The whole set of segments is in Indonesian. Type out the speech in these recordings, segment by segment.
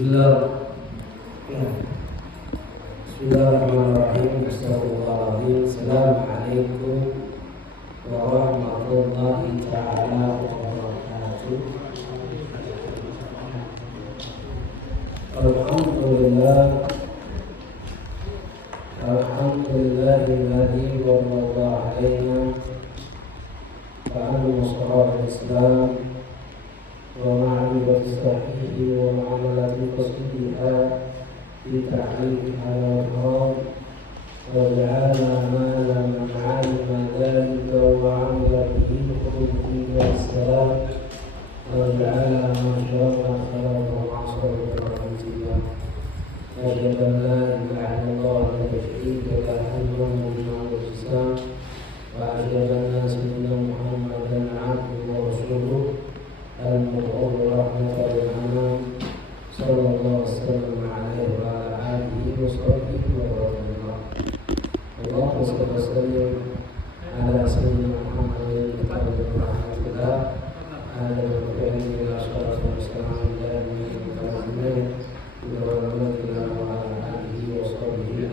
Bismillah. Bismillahirrahmanirrahim. Astagfirullahaladzim. Assalamualaikum warahmatullahi ta'ala wabarakatuh. Alhamdulillahilladzi wa'ala alaina fa'alu musyrafil islam wa ma'rifati sahihi wa ma'amalati qasdiha fi ta'liqiha wa وجعلنا ما لم نعلم ذلك وعمل به حكم السلام وجعلنا ما شرع خلق وعصر وعزيزا أشهد أن لا إله إلا الله وحده لا شريك له الإسلام وأشهد أن سيدنا محمدا عبده ورسوله المبعوث رحمة للأنام صلى الله وسلم عليه وعلى آله وصحبه وسلم. Allahumma shalli wa sallim ala sayyidina Muhammadin wa ala rahmatillah ala nabiyyina wa sallallahu alaihi wasallam wa ala alihi wa sahbihi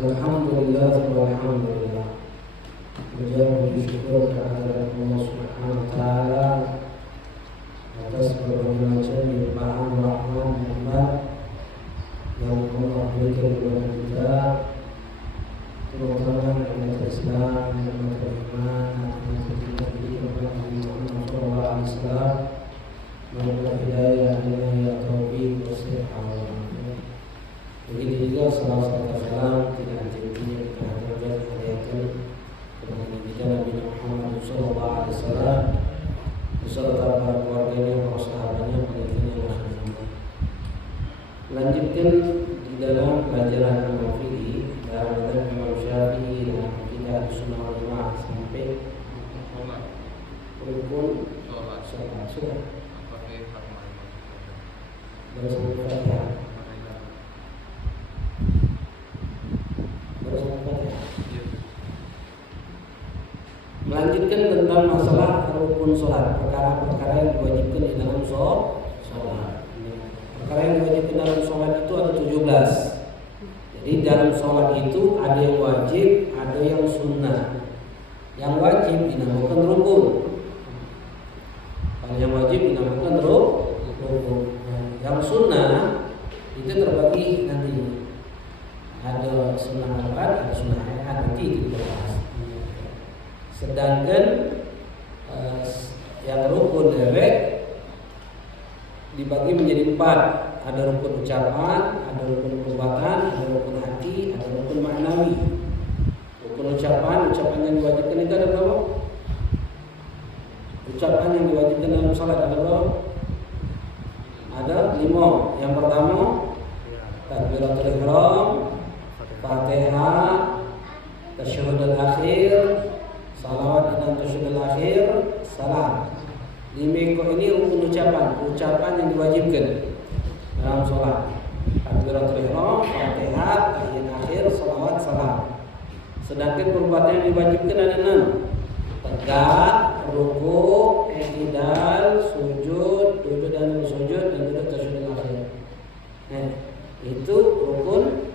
Alhamdulillah walhamdulillah. Bersyukur syukur kehadirat Allah Subhanahu wa taala atas berbagai macam limpahan rahmat nikmat yang Allah berikan kepada kita, terutama umat Islam, umat beriman, umat Nabi Muhammad SAW, memberi hidayah, taufik, wasifah. Begitu juga salah satu salam tidak henti-hentinya kita hadirkan kepada Nabi Muhammad SAW beserta para keluarganya, para sahabatnya, pengikutnya dan semuanya. Lanjutkan di dalam pelajaran Al-Fiqh dan Imam Syafi'i dan kita Sunnah wal Jamaah sampai rukun sholat sudah bersama Fatihah. Melanjutkan tentang masalah rukun sholat, perkara-perkara yang diwajibkan di dalam sholat. Perkara yang diwajibkan dalam sholat itu ada 17. Jadi dalam sholat itu ada yang wajib, ada yang sunnah. Yang wajib dinamakan rukun. Kalau yang wajib dinamakan rukun. Yang sunnah itu terbagi nanti. Ada sunnah arba'at, ada sunnah ahad, nanti itu dibahas. Sedangkan yang rukun dewek dibagi menjadi 4. Ada rukun ucapan, ada rukun perbuatan, ada rukun hati, ada rukun maknawi. Rukun ucapan yang diwajibkan itu ada berapa? Ucapan yang diwajibkan dalam salat ada berapa? Ada 5. Yang pertama takbiratul ihram, Fatihah, tasyahudul akhir, salawat dan tasyahudul akhir, salam. 5 ini rukun ucapan yang diwajibkan dalam sholat. Takbiratul ihram, Fatihah, tahiyat akhir, salawat, salam. Sedangkan perbuatan yang diwajibkan ada 6. Tegak, rukuk, i'tidal, sujud, duduk dan sujud, dan duduk tasyahudul akhir. Itu rukun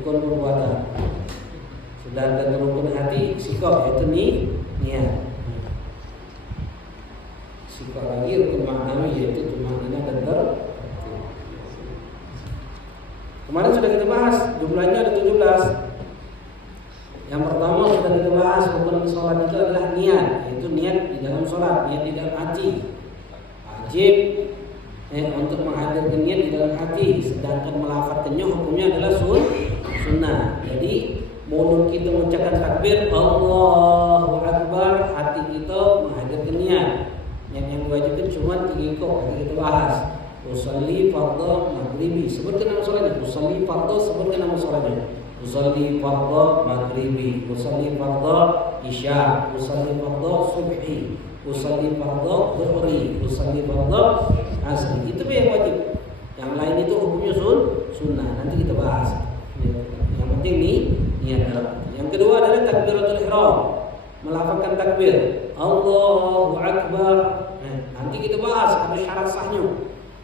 perbuatan. Sedangkan rukun hati sikap, yaitu niat. Sikap lagi rukun maknawi, yaitu tumanina dan tertib. Kemarin sudah kita bahas, jumlahnya ada 17. Yang pertama sudah kita bahas, rukun sholat itu adalah niat, yaitu niat di dalam sholat, niat di dalam hati. Wajib untuk menghadirkan niat di dalam hati, sedangkan melafadzkannya hukumnya adalah sunnah. Jadi mulut kita mengucapkan takbir Allahu Akbar, hati kita menghadirkan niat. Yang diwajibkan cuma 3 yang kita bahas. Usolli fardhu maghribi, sebutkan nama sholatnya. Usolli fardhu, sebutkan nama sholatnya. usalli fardhu maghribi, usalli fardhu isya, usalli fardhu subhi, usalli fardhu dhuhri, usalli fardhu asri. Itu yang wajib. Yang lain itu hukumnya sunnah. Nanti kita bahas. Yang penting nih niat. Yang kedua adalah takbiratul ihram. Melafazkan takbir. Allahu akbar. Nanti kita bahas ada syarat sahnya.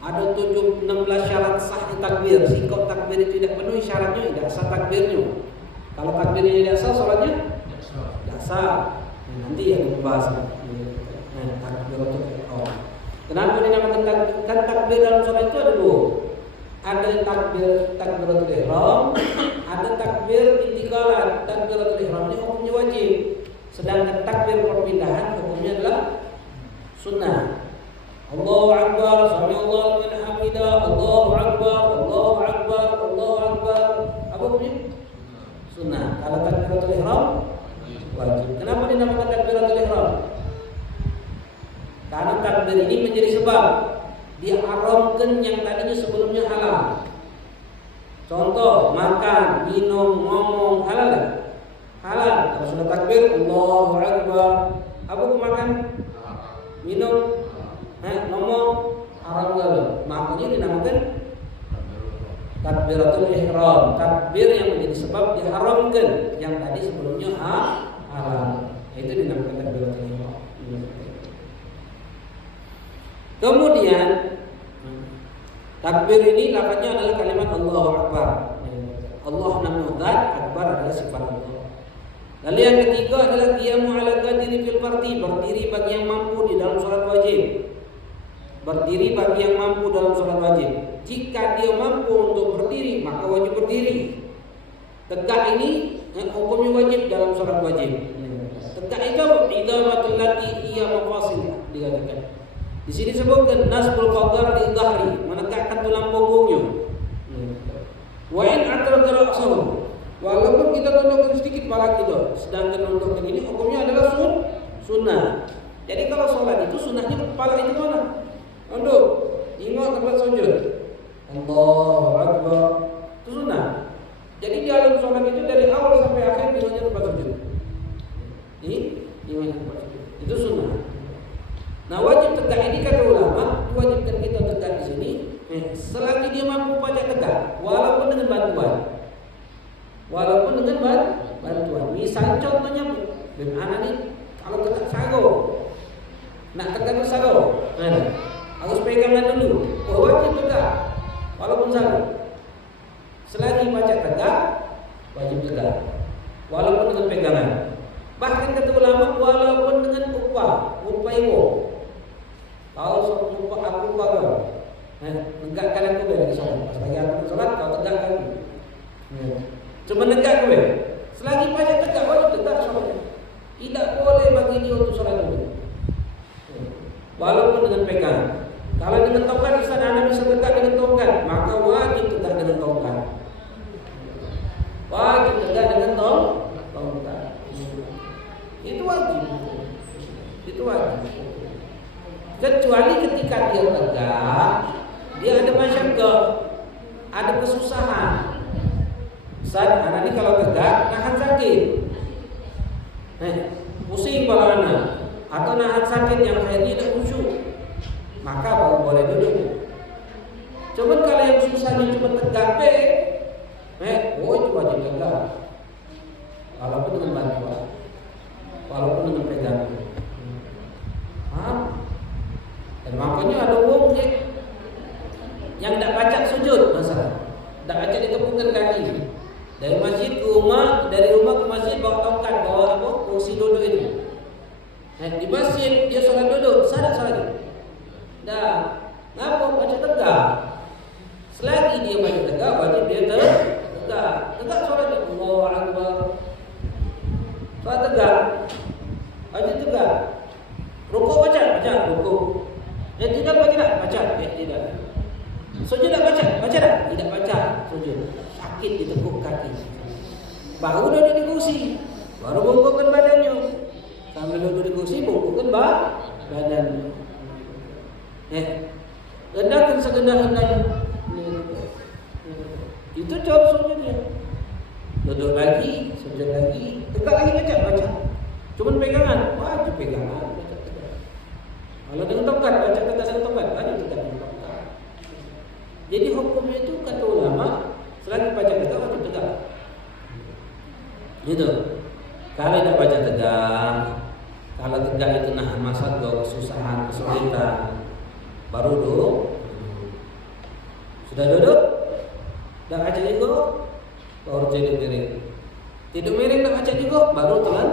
Ada 16 syarat sahnya takbir. Jika takbir itu tidak penuhi syaratnya, tidak sah takbirnya. Kalau takbirnya tidak sah, salatnya tidak sah. Nanti yang kita bahas. Takbiratul ihram. Kenapa dinamakan takbir dalam salat itu ada dua. Ada takbiratul ihram, ada takbir intiqalan. Takbiratul ihram ini hukumnya wajib. Sedangkan takbir perpindahan hukumnya adalah sunnah. Allahu akbar, sami Allahu liman hamidah, Allahu akbar, Allahu akbar, Allahu akbar. Apa hukumnya? Sunnah. Kalau takbiratul ihram wajib. Kenapa dinamakan takbiratul ihram? Karena takbir ini menjadi sebab diharamkan yang tadinya sebelumnya halal. Contoh, makan, minum, ngomong halal tak? Halal. Kalau sudah takbir, Allahu akbar. Apa makan? Minum, ngomong haram lalu. Makanya dinamakan takbiratul ihram. Takbir yang menjadi sebab diharamkan yang tadi sebelumnya halal. Itu dinamakan takbiratul ihram. Kemudian takbir ini lafaznya adalah kalimat Allahu Akbar. Allah nama zat, akbar adalah sifat Allah. Lalu yang ketiga adalah qiyamu ala qadri fil fardhi, berdiri bagi yang mampu di dalam salat wajib. Berdiri bagi yang mampu dalam salat wajib. Jika dia mampu untuk berdiri, maka wajib berdiri. Tegak ini hukumnya wajib dalam salat wajib. Tegak itu idamatul lati iya mafasil dikatakan. Di sini sebutkan nasbul fadhar di dhahri, menegakkan tulang punggungnya. Wa in atraka ra'sahu, walaupun kita tundukkan sedikit kepala kita, sedangkan untuk begini hukumnya adalah sunnah. Jadi kalau sholat itu sunnahnya kepala itu mana? Tunduk, ingat tempat sujud. Allahu akbar. Itu sunnah. Jadi di dalam sholat itu dari awal sampai akhir ingatnya tempat sujud. Ini ingat tempat sujud. Itu sunnah. Nah, wajib tegak ini kata ulama diwajibkan kita tegak di sini selagi dia mampu pajak tegak, walaupun dengan bantuan. Misal contohnya, anak ini kalau tegak sago, nak tegak sago, harus pegangan dulu. Wajib tegak, walaupun sago. Selagi pajak tegak, wajib tegak, walaupun dengan pegangan. Bahkan kata ulama, walaupun dengan upah iwo. Kalau aku kau, negakkan aku dari sholat. Pas lagi aku sholat, kau tegakkan. Cuma negak aku. Selagi pajak tegak, wajib tegak sholat. Tidak boleh bagi dia untuk sholat dulu. Walaupun dengan pegang. Kalau dengan tongkat, anak bisa tegak dengan tongkat, maka wajib tegak dengan tongkat. Wajib tegak dengan tongkat. Itu wajib. Kecuali ketika dia tegak, dia ada masyarakat, ada kesusahan. Saat anak ini kalau tegak, nahan sakit, pusing kepala anak, atau nahan sakit yang akhirnya tidak khusyuk, maka baru boleh duduk. Cuman kalau yang susahnya cuma tegak, itu wajib tegak. Walaupun dengan bantuan, walaupun dengan pegangan. Dan makanya ada orang yang tidak baca sujud, masalah tidak baca ditepukan kaki dari masjid ke rumah, dari rumah ke masjid bawa tongkat, bawa kursi duduk itu. Di masjid dia sholat duduk, sadak sholat. Dah, ngapa baca tegak? Selagi dia baca tegak, wajib dia tegak sholatnya. Allahu akbar. Sholat tegak, wajib tegak. Rukuk baca rukuk. Tidak baca, tidak. Sujud tak baca tak? Tidak baca, sujud. Sakit ditekuk kaki. Baru duduk di kursi, baru bongkokkan badannya. Sambil duduk di kursi, bongkokkan badannya. Rendahkan segendah-hendahnya. Itu cara sujudnya. duduk lagi, sujud lagi, tegak lagi baca. Cuman pegangan, wajib pegangan, baca tegak. Kalau dengan tokat, baca tegak dengan tokat, wajib tegak dengan tokat. Jadi hukumnya itu kata ulama, selagi baca tegak wajib tegak. Gitu. Kalau tidak baca tegak, kalau tegak itu nahan masalah, kesusahan, kesulitan, baru duduk. Sudah duduk, dah baca juga, baru tidur miring. Tidur miring dah baca juga, baru telan.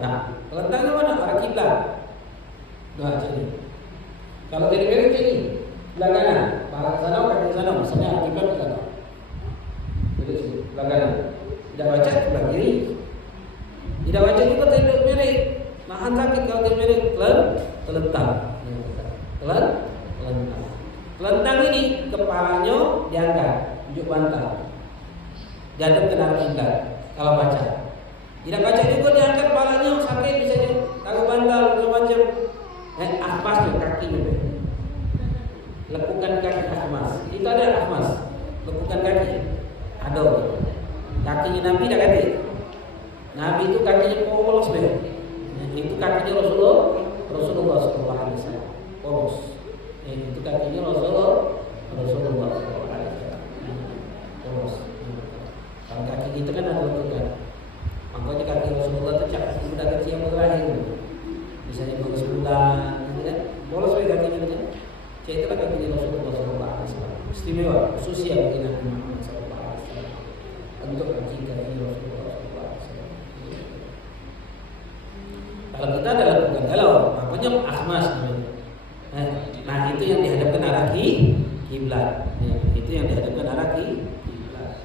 Nah, telentangnya mana? Arah kiblat. Dah jadi. Kalau tidur miring jadi belah kanan, barat sana, kaki sana, misalnya arah kiblat ke sana. Jadi belah kanan. Tidak baca belah kiri. Tidak baca juga tidur miring. Nahan sakit kalau tidur miring, telentang. Telentang ini kepalanya diangkat, tunjuk bantal, jatuh ke arah kiblat. Kalau baca, tidak baca juga diangkat kepalanya sakit misalnya, taruh bantal macam ahmas tuh kakinya, lekukan kaki ahmas. Itu ada ahmas, lekukan kaki. Ada kakinya Nabi dah kata. Nabi itu kakinya polos deh. Itu kakinya Rasulullah SAW. Polos. Itu kakinya Rasulullah SAW. Polos. Kalau kaki kita kan ada lekukan. Makanya kaki Rasulullah itu cak sudah kecil yang berlahir. Misalnya bagus bulan, gitu kan? Polos bagi kakinya kan? Cak itulah kakinya Rasulullah SAW. Istimewa, khususnya bagi Nabi Muhammad SAW. Untuk kaki Rasulullah SAW. Kalau kita adalah bukan galau, makanya ahmas namanya. Nah itu yang dihadapkan arah kiblat. Itu yang dihadapkan arah kiblat.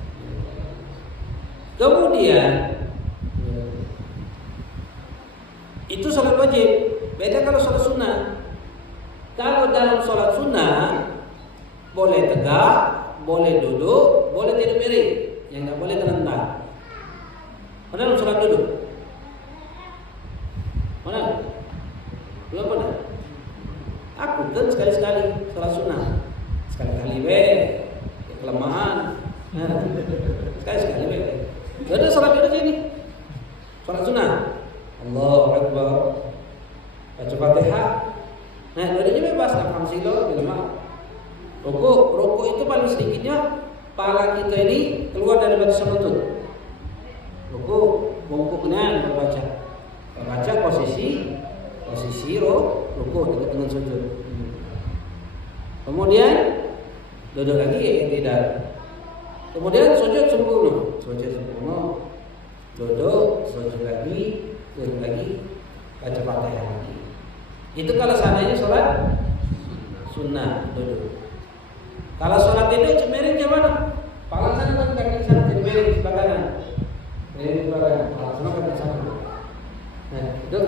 Kemudian itu sholat wajib. Beda kalau sholat sunnah. Kalau dalam sholat sunnah boleh tegak, boleh duduk, boleh tidur miring. Yang nggak boleh terlentang. Mana sholat duduk? Mana? Belum pernah. Aku kan sekali-sekali sholat sunnah, sekali-kali kelemahan, sekali-sekali Gak ada sholat duduk ini, sholat sunnah. Allahu Akbar, baca Fatihah. Nah, duduknya bebas, alhamdulillah, bilang rukuk itu paling sedikitnya pala kita ini keluar dari batasan lutut. Rukuk, bongkoknya baca posisi rukuk dekat dengan sujud. Kemudian duduk lagi tidak. Kemudian sujud sempurna. Duduk, sujud lagi, baca Fatihah lagi. Itu kalau seandainya sholat sunnah duduk. Kalau sholat itu miring gimana? Pala sana kan kaki sana jadi miring sebelah kanan. Miring sebelah kanan. Pala sana kaki sana. Nah, duduk.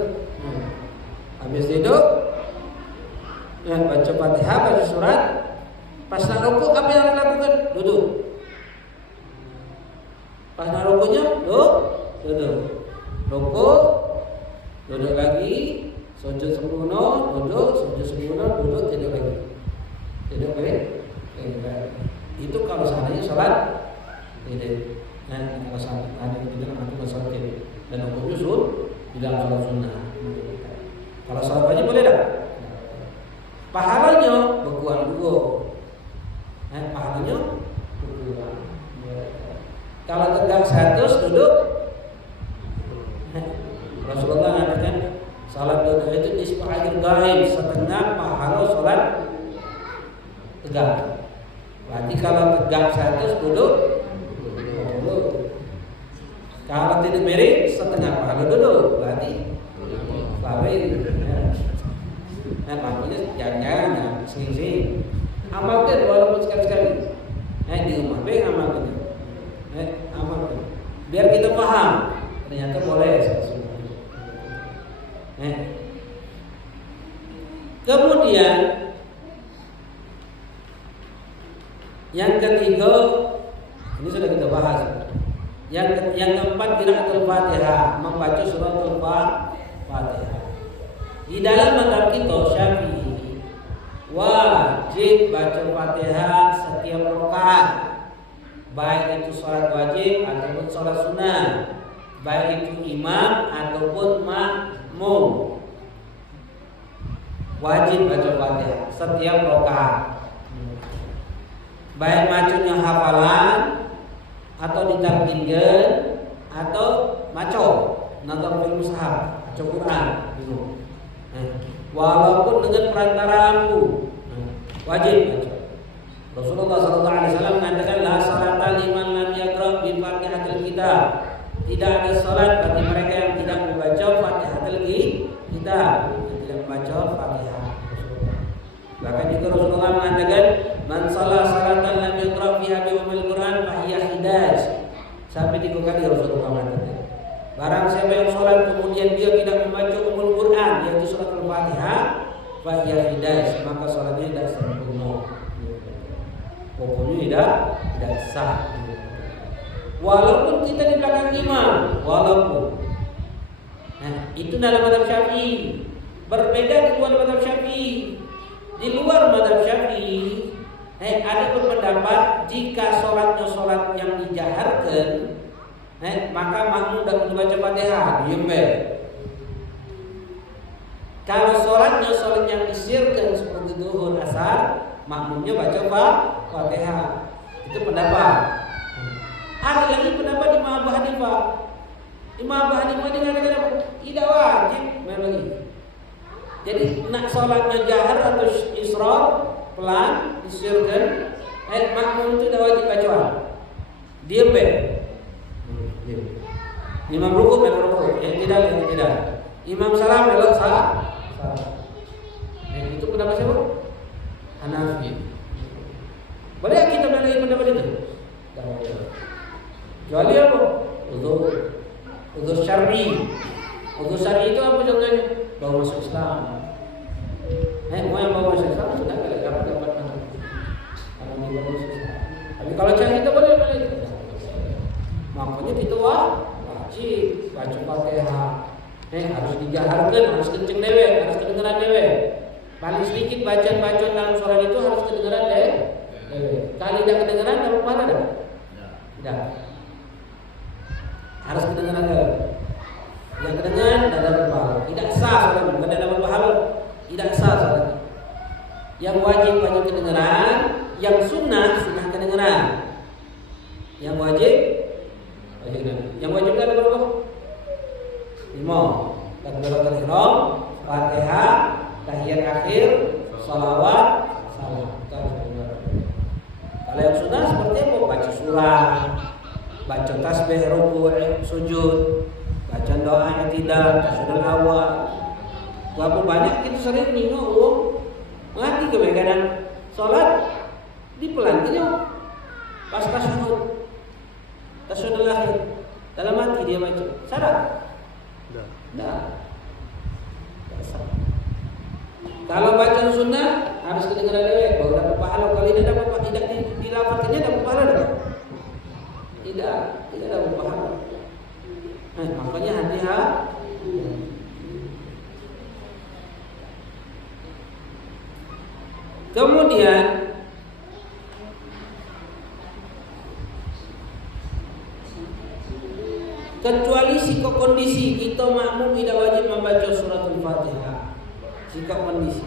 Habis duduk, baca Fatihah, baca surat. Pas nak rukuk apa yang harus lakukan? Duduk. Pas nak rukuknya, duduk. Rukuk, duduk lagi, sujud sempurna, duduk, sujud sempurna, duduk, tidur lagi. Tidur lagi. Itu kalau seandainya sholat tidur. Nah, kalau seandainya kita nanti sholat tidur dan hukumnya di dalam sholat sunnah. Kalau sholat wajib boleh tak? Pahalanya berkurang dua. Pahalanya berkurang. Kalau tegak 100 duduk, Rasulullah mengatakan salat duduk itu nisfu ajr ghaib, setengah pahala sholat tegak. Berarti kalau tegak 100 duduk 20. Kalau tidur miring setengah pahala duduk, berarti lawin. Nah, makanya jangan sering-sering amalkan walaupun sekali-sekali. Di rumah amalkan. Amalkan. Biar kita paham. Ternyata boleh. Kemudian yang ketiga, ini sudah kita bahas. Yang keempat qiraatul Fatihah, membaca suratul Fatihah. Di dalam mazhab kita Syafi'i wajib baca Fatihah setiap rakaat baik itu sholat wajib ataupun sholat sunnah, baik itu imam ataupun makmum, wajib baca Fatihah setiap rakaat. Baik macamnya hafalan atau ditalkinkeun atau maco nazar fil mushaf, maco Quran gitu. Walaupun dengan perantara lampu, wajib baca. Rasulullah SAW mengatakan la salata liman lam yaqra bi Fatihatil Kitab. Tidak ada salat bagi mereka yang tidak membaca Fatihatul Kitab, yang tidak membaca Fatihah. Bahkan juga Rasulullah mengatakan man shalla salatan lam yaqra fiha bi ummil Quran fa hiya hidaj. Sampai 3 kali Rasulullah mengatakan, barang siapa yang salat kemudian dia tidak membaca ummul Quran yaitu surat Al-Fatihah, fa hiya hidaj, maka salatnya tidak sempurna. Hukumnya tidak sah. Walaupun kita di belakang imam, walaupun. Nah, itu dalam mazhab Syafi'i. Berbeda di luar mazhab Syafi'i. Di luar mazhab Syafi'i, ada berpendapat jika sholatnya sholat yang dijaharkan, maka makmum dapat membaca Fatihah, diembe. Kalau sholatnya sholat yang disirkan seperti zuhur, asar, makmumnya baca Fatihah. Itu pendapat. Ada lagi pendapat Imam Abu Hanifah. Imam Abu Hanifah dikatakan apa? Tidak wajib lagi. Jadi nak sholatnya jahar atau israr pelan disirkan, makmum itu tidak wajib bacaan. Diam be. Imam rukuk tidak. Imam salam belok salah. Itu pendapat siapa? Hanafi. Boleh kita menilai pendapat itu? Kecuali apa? Udzur syar'i. Udzur syar'i itu apa contohnya? Bawa masuk Islam. Mau yang bawa masuk Islam sudah boleh dapat masuk. Kalau dia bawa masuk Islam. Tapi kalau cari kita boleh. Makanya kita wajib baca Fatihah. Harus dijaharkan, harus kenceng dewe, harus kedengaran dewe. Paling sedikit bacaan dalam sholat itu harus kedengaran dewe. Kali tidak kedengaran dapat pahala dah? Tidak. Harus kedengaran dewe. Yang kedengaran tidak dapat pahala. Tidak sah sholat, bukan tidak dapat pahala. Tidak sah sholat. Yang wajib kedengaran, yang sunnah kedengaran. Yang wajib kedengaran. Yang wajib ada berapa? 5. Takbiratul ihram, Fatihah, tahiyat akhir, salawat, salam. Kalau yang sunnah seperti apa? Baca surah, baca tasbih, ruku', sujud, baca doa i'tidal, tasyahud awal. Berapa banyak kita sering minum ngerti kebaikan salat dipelantinya pas tasyahud akhir dalam hati dia baca. Sadar? Tidak. Kalau bacaan sunnah harus kedengaran lewat baru dapat pahala. Kalau tidak dapat, tidak dilafalkannya dapat pahala tak? Tidak dapat pahala. Makanya hati-hati. Kemudian kecuali sikap kondisi kita makmum tidak wajib membaca suratul Fatihah. Sikap kondisi.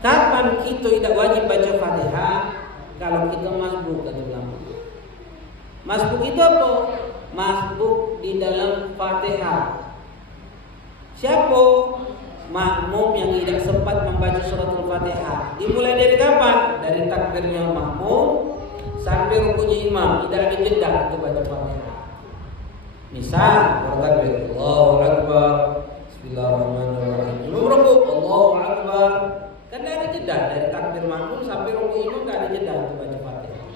Kapan kita tidak wajib baca Fatihah? Kalau kita masbuk kata ulama. Masbuk itu apa? Masbuk di dalam Fatihah. Siapa? Makmum yang tidak sempat membaca suratul Fatihah. Dimulai dari kapan? Dari takbirnya makmum sampai rukunya imam, tidak ada jeda untuk baca Fatihah. Misal, takbir Allahu Akbar, Bismillahirrahmanirrahim. Imam rukuk, Allahu Akbar. Kan tidak ada jeda dari takbir makmum sampai rukuk imam, tidak ada jeda untuk baca Fatihah.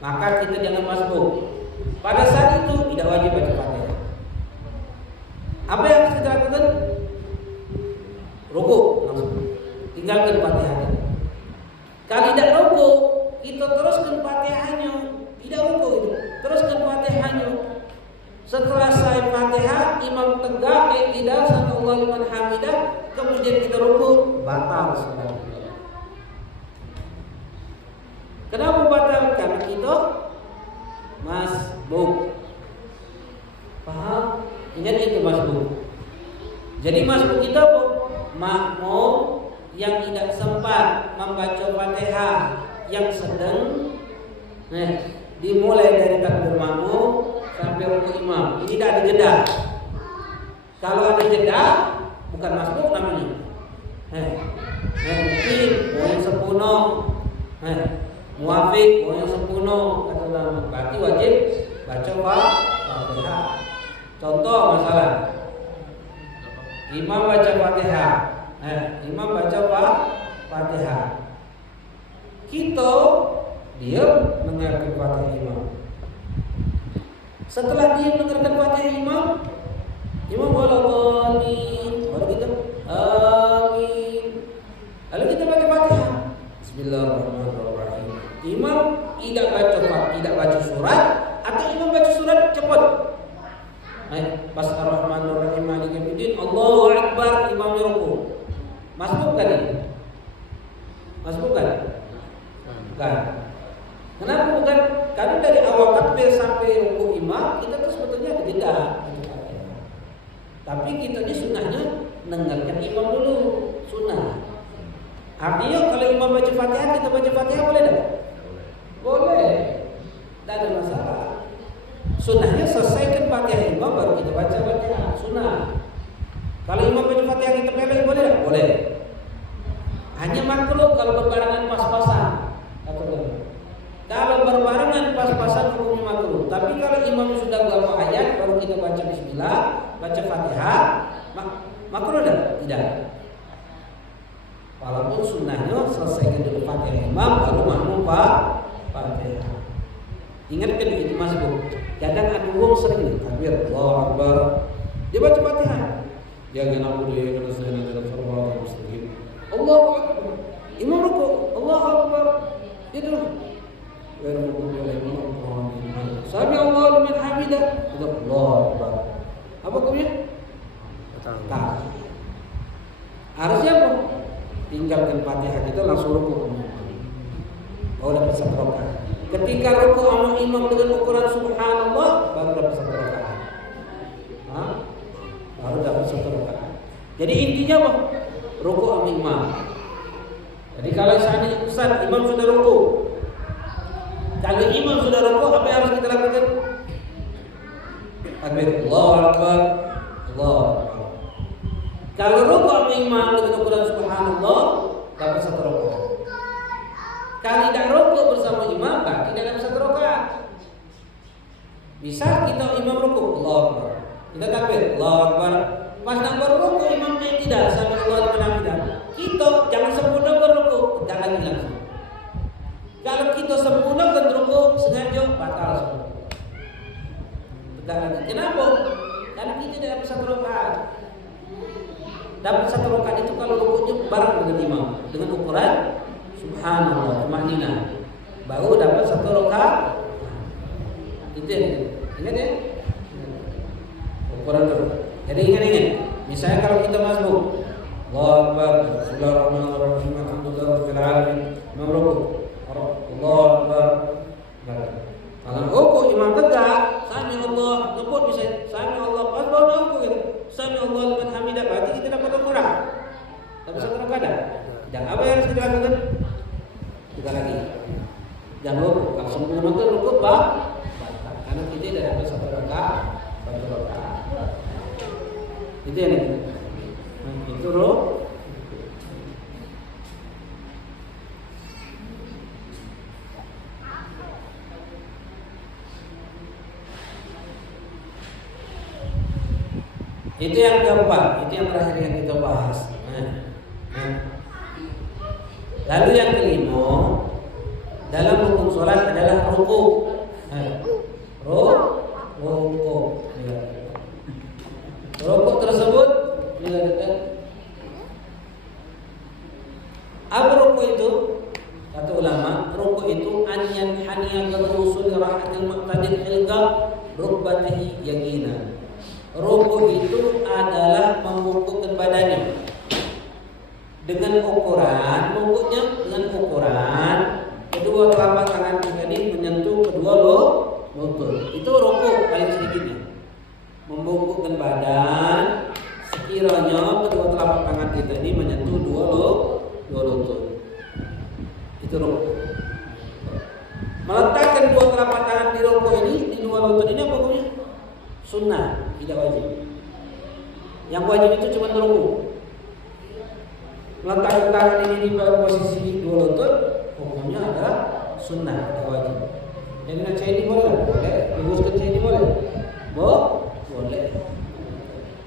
Maka kita jangan masbuk. Pada saat itu tidak wajib baca Fatihah. Apa yang harus kita lakukan? Rukuk langsung. Tinggalkan Fatihah. Kalau tidak rukuk, kita teruskan Fatihahnya. Tidak rukuk itu, teruskan Fatihahnya. Setelah selesai Fatihah, imam tegak, tidak sami Allahu liman hamidah, kemudian kita rukuk, batal salat. Kenapa batal? Jadi masbuk kita makmum yang tidak sempat membaca Fatihah yang sedang dimulai dari takbir makmum sampai rukuk imam. Ini tidak ada jeda. Kalau ada jeda bukan masbuk namanya. Mungkin yang sempurna, muafiq yang sempurna kata ulama. Berarti wajib baca Fatihah. Contoh masalah imam baca Fatihah. Imam baca Fatihah. Kita diam mendengarkan Fatihah imam. Setelah dia mendengarkan Fatihah imam amin, baru kita amin. Lalu kita baca Fatihah. Bismillahirrahmanirrahim. Imam tidak baca surat atau imam baca surat cepat. Pas Ar-Rahmanir-Rahim Maliki Yaumiddin, Allahu Akbar, imamnya rukuk. Masbuk kan ini? Masbuk kan? Bukan. Kenapa bukan? Karena dari awal takbir sampai rukuk imam kita tuh sebetulnya ada jeda. Tapi kita ini sunnahnya mendengarkan imam dulu, sunnah. Artinya kalau imam baca Fatihah, kita baca Fatihah boleh tak? Boleh. Tak ada masalah. Sunnahnya selesaikan Fatihah imam baru kita baca Fatihah, sunnah. Kalau imam baca Fatihah kita pelek boleh tak? Boleh. Hanya makruh kalau berbarengan pas-pasan. Kalau berbarengan pas-pasan hukumnya makruh. Tapi kalau imam sudah berapa ayat baru kita baca bismillah, baca Fatihah, makruh tak? Tidak. Walaupun sunnahnya selesaikan dulu Fatihah imam baru makmum Fatihah. Ingatkan itu masbuk. Kadang ada orang sering nih takbir Allahu Akbar. Dia baca Fatihah. Dia kenapa dia kena saya dalam surah Al-Mustaqim. Allahu Akbar. Imam rukuk, Allahu Akbar. Dia dulu. Sami Allah liman hamidah. Allahu Akbar. Apa hukumnya? Tak. Harusnya apa? Tinggalkan Fatihah kita langsung rukuk. Oh, dapat satu rakaat. Ketika rukuk sama imam dengan ukuran subhanallah baru dapat satu rakaat. Baru dapat satu rakaat. Jadi intinya apa? Rukuk sama imam. Jadi kalau seandainya Ustaz imam sudah rukuk, kalau imam sudah rukuk apa yang harus kita lakukan? Takbir Allahu Akbar, Allahu Akbar. Kalau rukuk sama imam dengan ukuran subhanallah dapat satu rakaat. Kalau tidak rukuk bersama imam, tidak dapat satu rakaat. Bisa kita imam rukuk, Allahu Akbar. Kita takbir, Allahu Akbar. Pas nak berrukuk imamnya tidak sampai Allah tidak. Kita jangan sempurna berrukuk, tegak lagi langsung. Kalau kita sempurna berrukuk sengaja batal semua. Tegak lagi. Kenapa? Karena kita tidak dapat satu rakaat. Dapat satu rakaat itu kalau rukuknya bareng dengan imam, dengan ukuran subhanallah, maknina. Baru dapat satu rakaat. Itu ingat ya? Ukuran dulu. Jadi ingat. Misalnya kalau kita masbuk, Allahu Akbar, Bismillahirrahmanirrahim, Alhamdulillahirabbil alamin, imam rukuk, Allahu Akbar. Kalau rukuk imam tegak, sami Allah, nyebut bisa sami Allah, pas baru rukuk gitu. Sami Allah liman hamidah, berarti kita dapat ukuran. Dapat satu rakaat. Dan apa yang harus kita lakukan? Tiga lagi. Jangan rukuk, kalau sempurna kan rukuk karena kita tidak dapat satu rakaat. Itu yang itu roh. Itu yang keempat, itu yang terakhir yang kita bahas. Lalu yang kelima dalam hukum sholat adalah rukuk. Rukuk tersebut dikatakan apa rukuk itu? Kata ulama, rukuk itu anyan haniya ghadrusul rahatil muqtadin hilqa rukbatihi yaqina. Rukuk itu adalah membungkukkan badannya dengan ukuran, bungkuknya dengan ukuran kedua telapak tangan kita ini menyentuh kedua lutut. Itu rukuk paling sedikitnya. Membungkukkan badan sekiranya Itu rukuk. Meletakkan dua telapak tangan di rukuk ini, di dua lutut ini apa hukumnya? Sunnah, tidak wajib. Yang wajib itu cuma rukuk. Meletakkan tangan ini di posisi dua lutut, hukumnya adalah sunnah, tidak wajib. Jadi nak ini boleh? Boleh. Luruskan ini boleh? Boleh.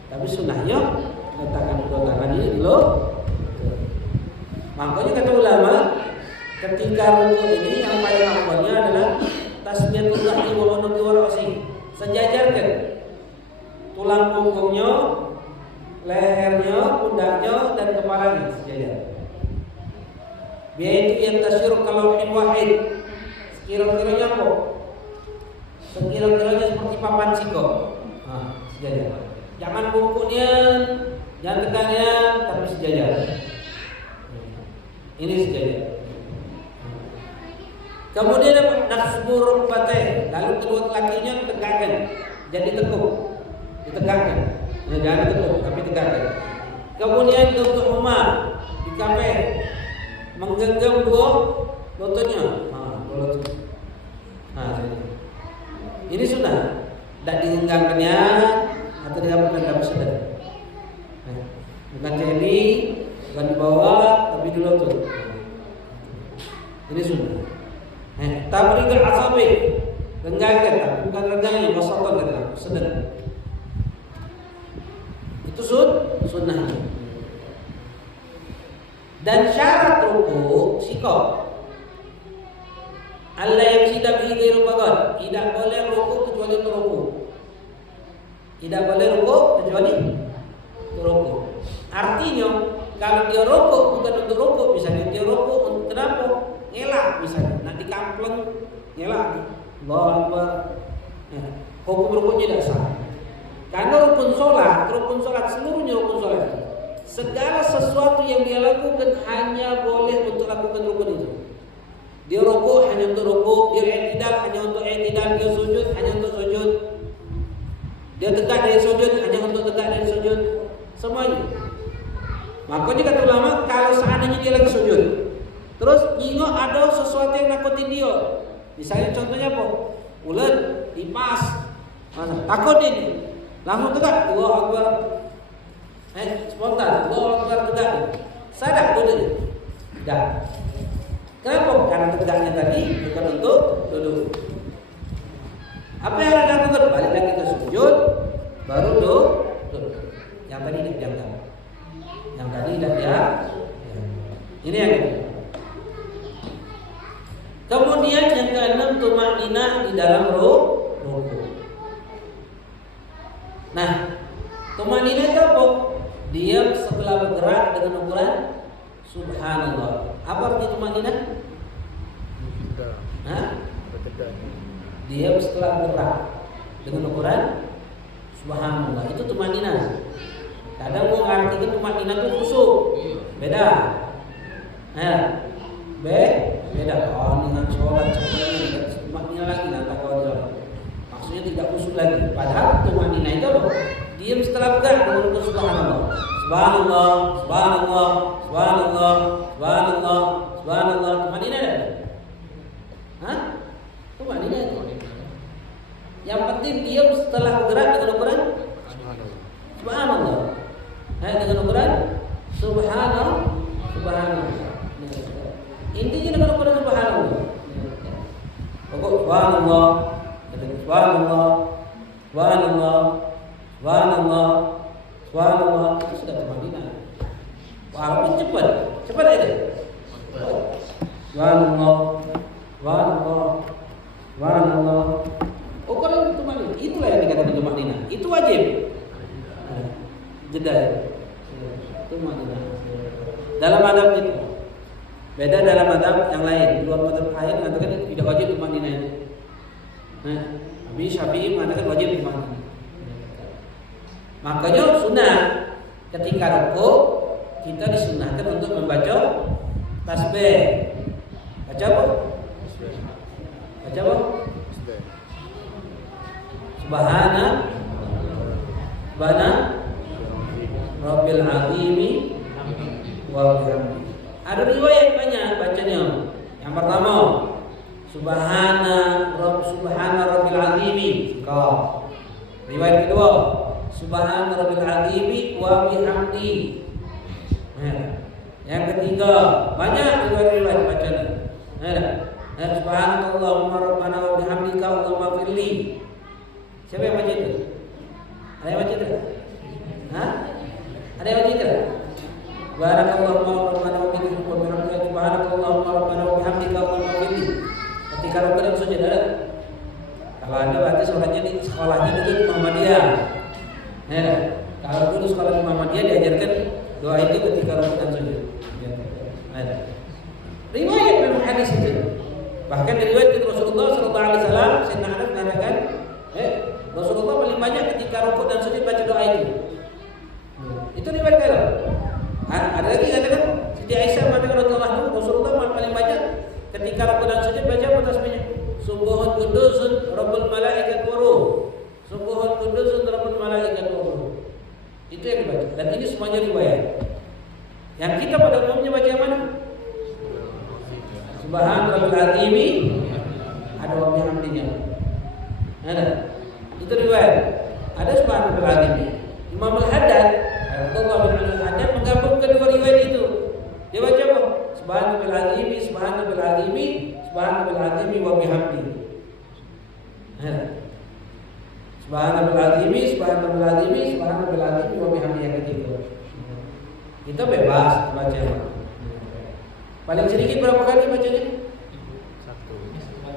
Tapi sunnahnya meletakkan dua tangan ini dulu. Makanya kata ulama, ketika rukuk ini yang paling afdalnya adalah tasbihatul lahdi wa unuqi wa ra'si. Sejajarkan tulang punggungnya, lehernya, pundaknya dan kepalanya sejajar. Biar itu yang tasyur kalau wahid. Sekira-kiranya apa? Sekira-kiranya seperti papan siko. Sejajar. Jangan bungkuknya, jangan tekannya, tapi sejajar. Ini sejajar. Kemudian apa? Nasbu rukbateh. Lalu kedua kakinya tegakkan, jadi tekuk, ditegakkan. Jangan tekuk, tapi tegakkan. Kemudian untuk umar di kafe, menggenggam dua lututnya. Ini sunnah. Tidak digenggangkannya atau diapakan tapi sudah. Bukan ini, bukan di bawah, tapi di lutut. Ini sunnah. Tabrikul asabi, genggangkan, tapi bukan regangnya, wasatan kata, sedang. Itu sunnahnya. Dan syarat rukuk sikap. Allah yang tidak bihi rupakan, tidak boleh rukuk kecuali untuk rukuk. Tidak boleh rukuk kecuali untuk rukuk. Artinya kalau dia rukuk bukan untuk rukuk, misalnya dia rukuk untuk kenapa? Ngelak misalnya, nanti kampleng ngelak. Allahu Akbar. Hukum rukuknya tidak sah. Karena rukun solat seluruhnya rukun solat. Segala sesuatu yang dia lakukan hanya boleh untuk lakukan rukun itu. Dia rukuk hanya untuk rukuk, dia i'tidal hanya untuk i'tidal, dia sujud hanya untuk sujud. Dia tegak dari sujud hanya untuk tegak dari sujud. Semuanya. Makanya kata ulama, kalau seandainya dia lagi sujud, terus ingat ada sesuatu yang nakutin dia. Misalnya contohnya apa? Ulet, dipas, takut ini. Langsung tegak, Allahu Akbar. Spontan, Allahu Akbar tegak. Sadar duduk. Tidak. Kenapa? Karena tegaknya tadi bukan untuk duduk. Apa yang Anda lakukan? Balik lagi ke sujud, baru duduk. Yang tadi tidak diangkat. Yang tadi tidak diangkat. Ini yang kedua. Kemudian yang keenam, tumakninah di dalam rukuk. Nah, tumakninah itu apa? Diam setelah bergerak dengan ukuran subhanallah. Apa arti tumakninah? Diam setelah bergerak dengan ukuran subhanallah. Itu tumakninah. Kadang gua ngartikan tumakninah itu khusyuk. Beda. Beda. Oh, dengan sholat seperti tumakninah lagi nanti kalau jalan. Maksudnya tidak khusyuk lagi. Padahal tumakninah itu apa? Diam setelah bergerak dengan ukuran subhanallah. Subhanallah, subhanallah, subhanallah, subhanallah, subhanallah. Tumakninah ada? Tumakninah itu. Yang penting diam setelah bergerak dengan ukuran subhanallah. Dengan ukuran subhanallah. Intinya dengan ukuran subhanallah. Pokok subhanallah, subhanallah, subhanallah, subhanallah, subhanallah. Itu sudah tumakninah. Walaupun cepat aja. Subhanallah, subhanallah, subhanallah. Ukuran tumakninah. Itulah yang dikatakan tumakninah. Itu wajib. Jeda. Tumakninah. Dalam adab itu. Beda dalam adab yang lain. Luar madhab lain mengatakan tidak wajib tumakninah itu. Nabi Syafi'i mengatakan wajib tumakninah. Makanya sunnah ketika rukuk kita disunnahkan untuk membaca tasbih. Baca apa? Baca apa? Subhana Rabbil Azimi wa bihamdi. Ada riwayat banyak bacanya. Yang pertama, subhana rabbil azimi. Kau. Riwayat kedua, subhana rabbil azimi wa bihamdi. Yang ketiga, banyak riwayat bacaan. Subhanallahumma rabbana wa bihamdika Allahumma firli. Siapa yang baca itu? Ada yang baca itu? Hah? Ada yang baca itu? Subhanallahumma rabbana wa bihamdika subhanallahumma rabbana wa bihamdika Allahumma firli. Ketika rukuk dan sujud ada? Kalau ada berarti sholatnya di sekolahnya dulu di Muhammadiyah. Kalau dulu sekolah di Muhammadiyah diajarkan doa itu ketika rukuk dan sujud. Ada. Riwayat dalam hadis itu. Bahkan diriwayatkan Rasulullah sallallahu alaihi wasallam, Sayyidina Anas mengatakan, Rasulullah paling banyak ketika rukuk dan sujud baca doa itu. Itu riwayat kalau. Ada lagi katakan Siti Aisyah mengatakan Rasulullah paling banyak ketika rukuk dan sujud baca apa tasbihnya? Subhanun qudusun rabbul malaikat wa ruh. Subhanun qudusun rabbul malaikat wa ruh. Itu yang dibaca. Dan ini semuanya riwayat. Yang kita pada umumnya baca yang mana? Subhan rabbil azimi, ada wa bihamdinya. Ada. Itu riwayat. Ada subhan rabbil azimi. Imam Al-Haddad, Abdullah bin Al-Haddad menggabung kedua riwayat itu. Dia baca apa? Subhan rabbil azimi, subhan rabbil azimi, subhan rabbil azimi wa bihamdi. Subhan rabbil azimi, subhan rabbil azimi, subhan rabbil azimi wa bihamdi yang ketiga. Itu bebas baca. Paling sedikit berapa kali bacanya? Satu.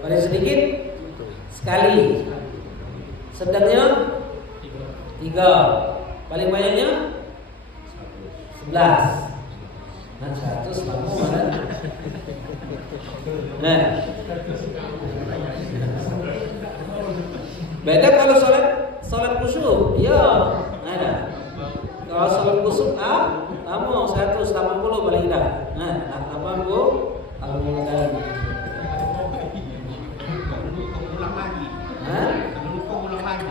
Paling sedikit? Sekali. Sedangnya? Tiga. Paling banyaknya? 11. Nah, 100 selama mana? Nah. Beda kalau salat khusyuk. Ya, ada. Kalau salat khusyuk kamu 180 paling tidak. Nah, 80 kalau ulang lagi. Hah? Ulang lagi.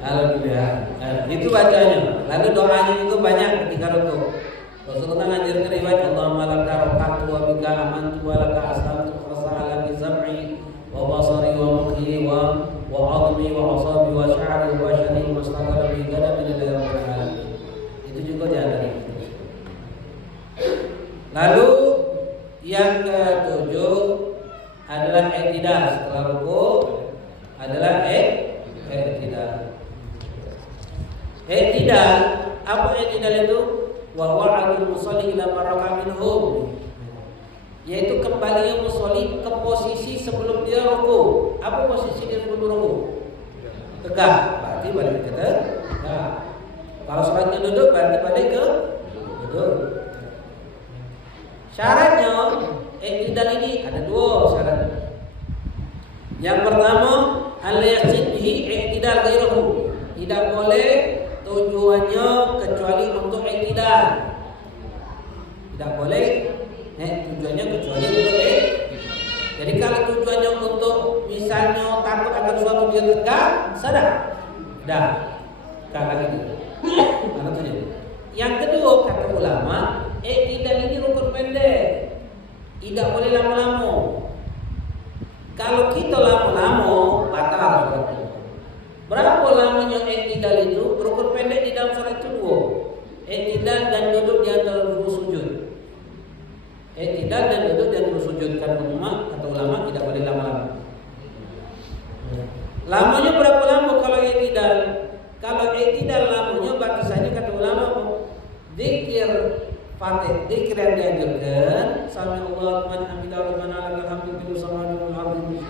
Alhamdulillah. Itu bacanya. Lalu doanya juga banyak ketika rukuk. Rasulullah ngajarkan riwayat Allahumma laka raka'tu wa bika amantu wa laka aslamtu khasa'ala bi sam'i wa basari wa mukhi wa 'azmi wa 'asabi wa sya'ri wa shani wa mustaqala bi ghadabi lillahi rabbil alamin. Itu juga diantara itu. Lalu yang ketujuh adalah i'tidal. Setelah rukuk adalah i'tidal. I'tidal, apa i'tidal itu? Wa wa'adul musalli ila maraka minhum, yaitu kembalinya musalli ke posisi sebelum dia rukuk. Apa posisi dia sebelum rukuk? Tegak, berarti balik ke tegak. Kalau sholatnya duduk, berarti balik ke duduk. Syaratnya i'tidal ini ada dua syarat. Yang pertama, al-yaqsid bihi i'tidal ghairuhu. Tidak boleh tujuannya kecuali untuk i'tidal. Tidak boleh tujuannya kecuali untuk Jadi kalau tujuannya untuk misalnya takut akan suatu dia tegak, sadar. Dah. Kata gitu. Yang kedua kata ulama, i'tidal ini rukun pendek. Tidak boleh lama-lama. Kalau kita lama-lama batal sholat. Berapa lamanya i'tidal itu? Rukun pendek di dalam sholat itu dua. I'tidal dan duduk di antara rukun sujud. I'tidal dan duduk di antara sujud. Kata ulama tidak boleh lama-lama. Lamanya berapa lama kalau i'tidal? Kalau i'tidal lamanya batasannya kata ulama zikir Fatih, zikir yang dianjurkan Sami Allahu liman hamidah rabbana lakal hamdu bil samawati wal ardi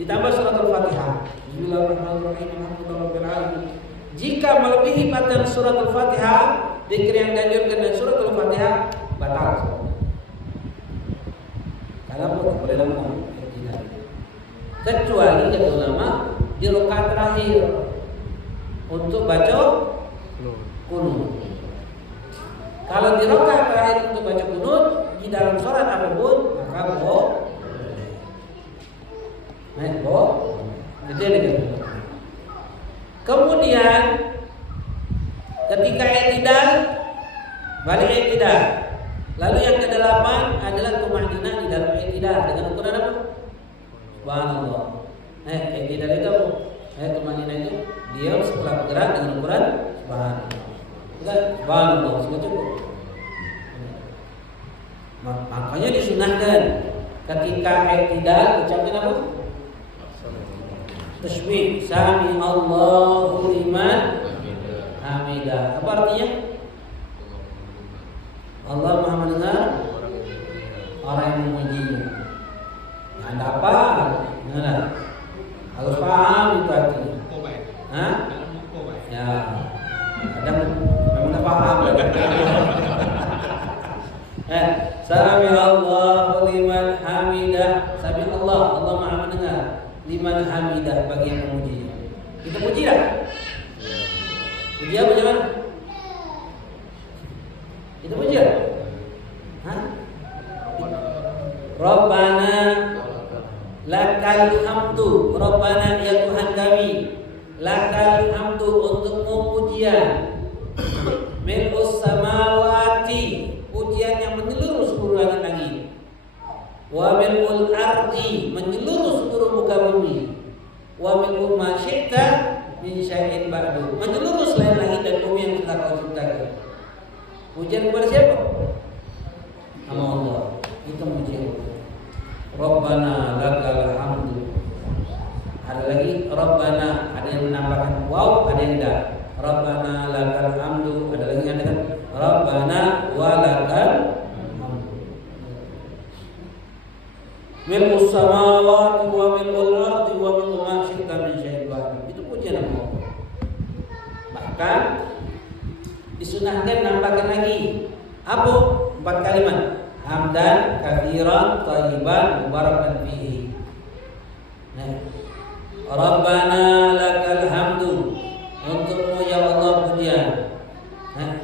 ditambah surat Al-Fatihah. Bismillahirrahmanirrahim. Alhamdulillahirabbil alamin. Jika melebihi bacaan surat Al-Fatihah, zikir yang dianjurkan dan surat Al-Fatihah batal. Karena boleh lama tidak. Kecuali kata ulama di rakaat terakhir untuk baca kunut. Kalau di rakaat terakhir untuk baca kunut di dalam sholat apapun maka itu yang dikatakan. Kemudian ketika i'tidal balik i'tidal, Lalu yang kedelapan adalah tumaninah di dalam i'tidal dengan ukuran apa? Subhanallah. I'tidal itu apa? Tumaninah itu diam setelah bergerak dengan ukuran subhanallah. Enggak, subhanallah sudah cukup. Makanya disunahkan ketika i'tidal ucapkan apa? Tasbih, sami Allahu liman hamidah. Apa artinya? Allah Maha mendengar orang yang memujinya. Anda apa? Nah, harus paham itu artinya. Hah? Ya, ada memang paham. Sami Allahu liman hamidah. Sami Allah, Allah Maha mendengar liman hamidah bagi yang memujinya. Kita puji tak? Puji apa jangan? Kita puji tak? Hah? Rabbana lakal hamdu. Rabbana ya Tuhan kami, lakal hamdu untukmu pujian. Mil'us samawati, pujian yang menyeluruh seluruh langit-langit. Wa mil'ul ardi, menyeluruh seluruh muka bumi. Wa mil'u ma syi'ta min syai'in ba'du, menyeluruh selain langit dan bumi yang telah kau ciptakan. Pujian kepada siapa? Sama Allah. Itu pujian. Rabbana lakal hamdu. Ada lagi Rabbana, ada yang menambahkan waw, ada yang tidak. Rabbana lakal hamdu, ada lagi yang dengan Rabbana walakal hamdu. Mil'us samawati wa mil'ul ardi wa mil'u ma syi'ta min syai'in ba'du. Itu pujian Allah. Bahkan disunahkan nambahkan lagi apa? 4 kalimat. Hamdan katsiran thayyiban mubarakan fihi. Rabbana lakal hamdu, untukmu ya Allah pujian.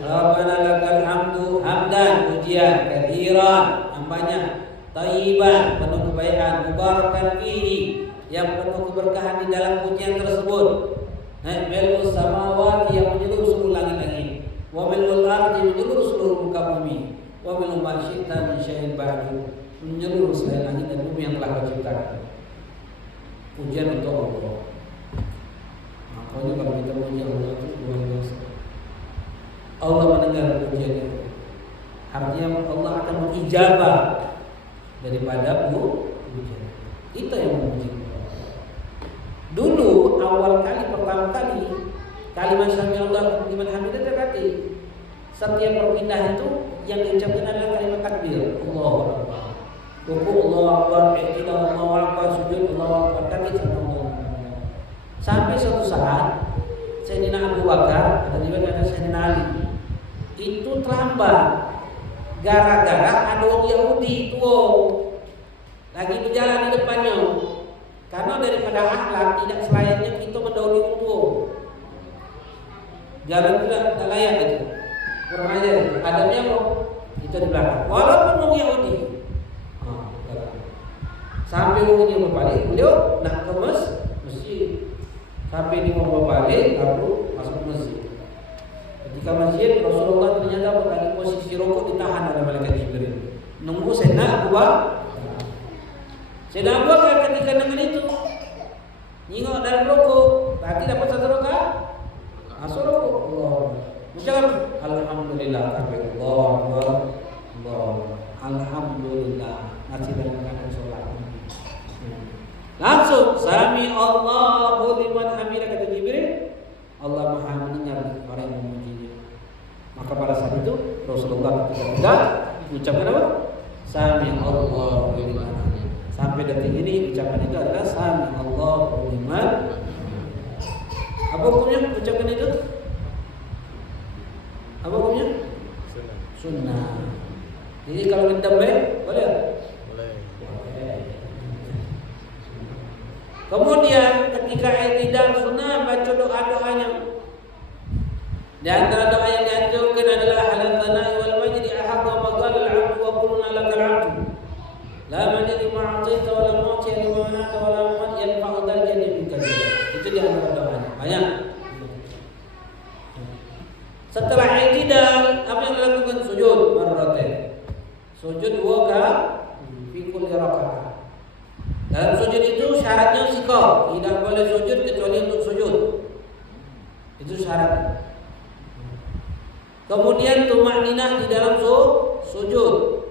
Rabbana lakal hamdu, hamdan pujian, katsiran yang banyak, thayyiban penuh kebaikan, mubarakan fihi yang penuh keberkahan di dalam pujian tersebut. Mil'us samawati yang menyeluruh seluruh langit-langit, wa mil'ul ardi menyeluruh seluruh muka bumi, wa mil'u ma syi'ta min syai'in ba'du, menyeluruh selain langit dan bumi yang telah kau ciptakan. Pujian untuk Allah. Makanya kalau kita puji Allah itu luar biasa. Allah mendengar pujian itu. Artinya Allah akan mengijabah daripada pujian. Kita yang memuji. Dulu awal kali, pertama kali kalimat sami Allah liman hamidah terkati. Setiap perpindahan itu yang diucapkan adalah kalimat takbir. Allahu Akbar. Ruku Allahu Akbar, i'tidal Allahu Akbar, sujud Allahu Akbar, kaki Allah. Sampai suatu saat Sayyidina Abu Bakar dan juga ada Sayyidina Ali itu terlambat gara-gara ada orang Yahudi itu lagi berjalan di depannya. Karena daripada akhlak tidak selayaknya kita mendahului orang tua. Jalan tidak layak itu. Kurang aja. Adabnya kok kita di belakang. Walaupun orang Yahudi. Sampai orangnya berbalik, beliau nak ke masjid. Sampai di mau berbalik, lalu masuk masjid. Ketika masjid, Rasulullah ternyata berada posisi rokok ditahan oleh malaikat Jibril. Nunggu Sayyidina Abu Bakar. Sayyidina Abu Bakar ketika dengan itu nyingok dari rokok, berarti dapat 1 rakaat. Masuk rokok. Allah. Ucapkan alhamdulillah kabeh Allah. Alhamdulillah. Masih dalam keadaan sholat. Langsung sami Allahu liman hamidah kata Jibril. Allah Maha mendengar orang yang memujinya. Maka pada saat itu Rasulullah ketika ucapkan apa? Sami Allahu liman hamidah. Sampai detik ini ucapan itu adalah sami Allahu liman. Apa hukumnya ucapan itu? Apa hukumnya? Sunnah. Jadi kalau kita baik boleh? Kemudian ketika i'tidal sunnah baca doa-doanya. Di antara doa yang dianjurkan adalah halal thana'i wal majdi ahaddu ma qala al-'abdu wa qulna lakal 'abdu. La majdi ma'atita wa la mu'ti lima mana'ta wa la yanfa'u dzal jaddi minka. Itu di antara doanya. Banyak. Setelah i'tidal apa yang dilakukan? Sujud marratain. Sujud 2 kali fi kulli rakaat. Dalam sujud itu syaratnya sikap, tidak boleh sujud kecuali untuk sujud. Itu syarat. Kemudian tumakninah di dalam sujud,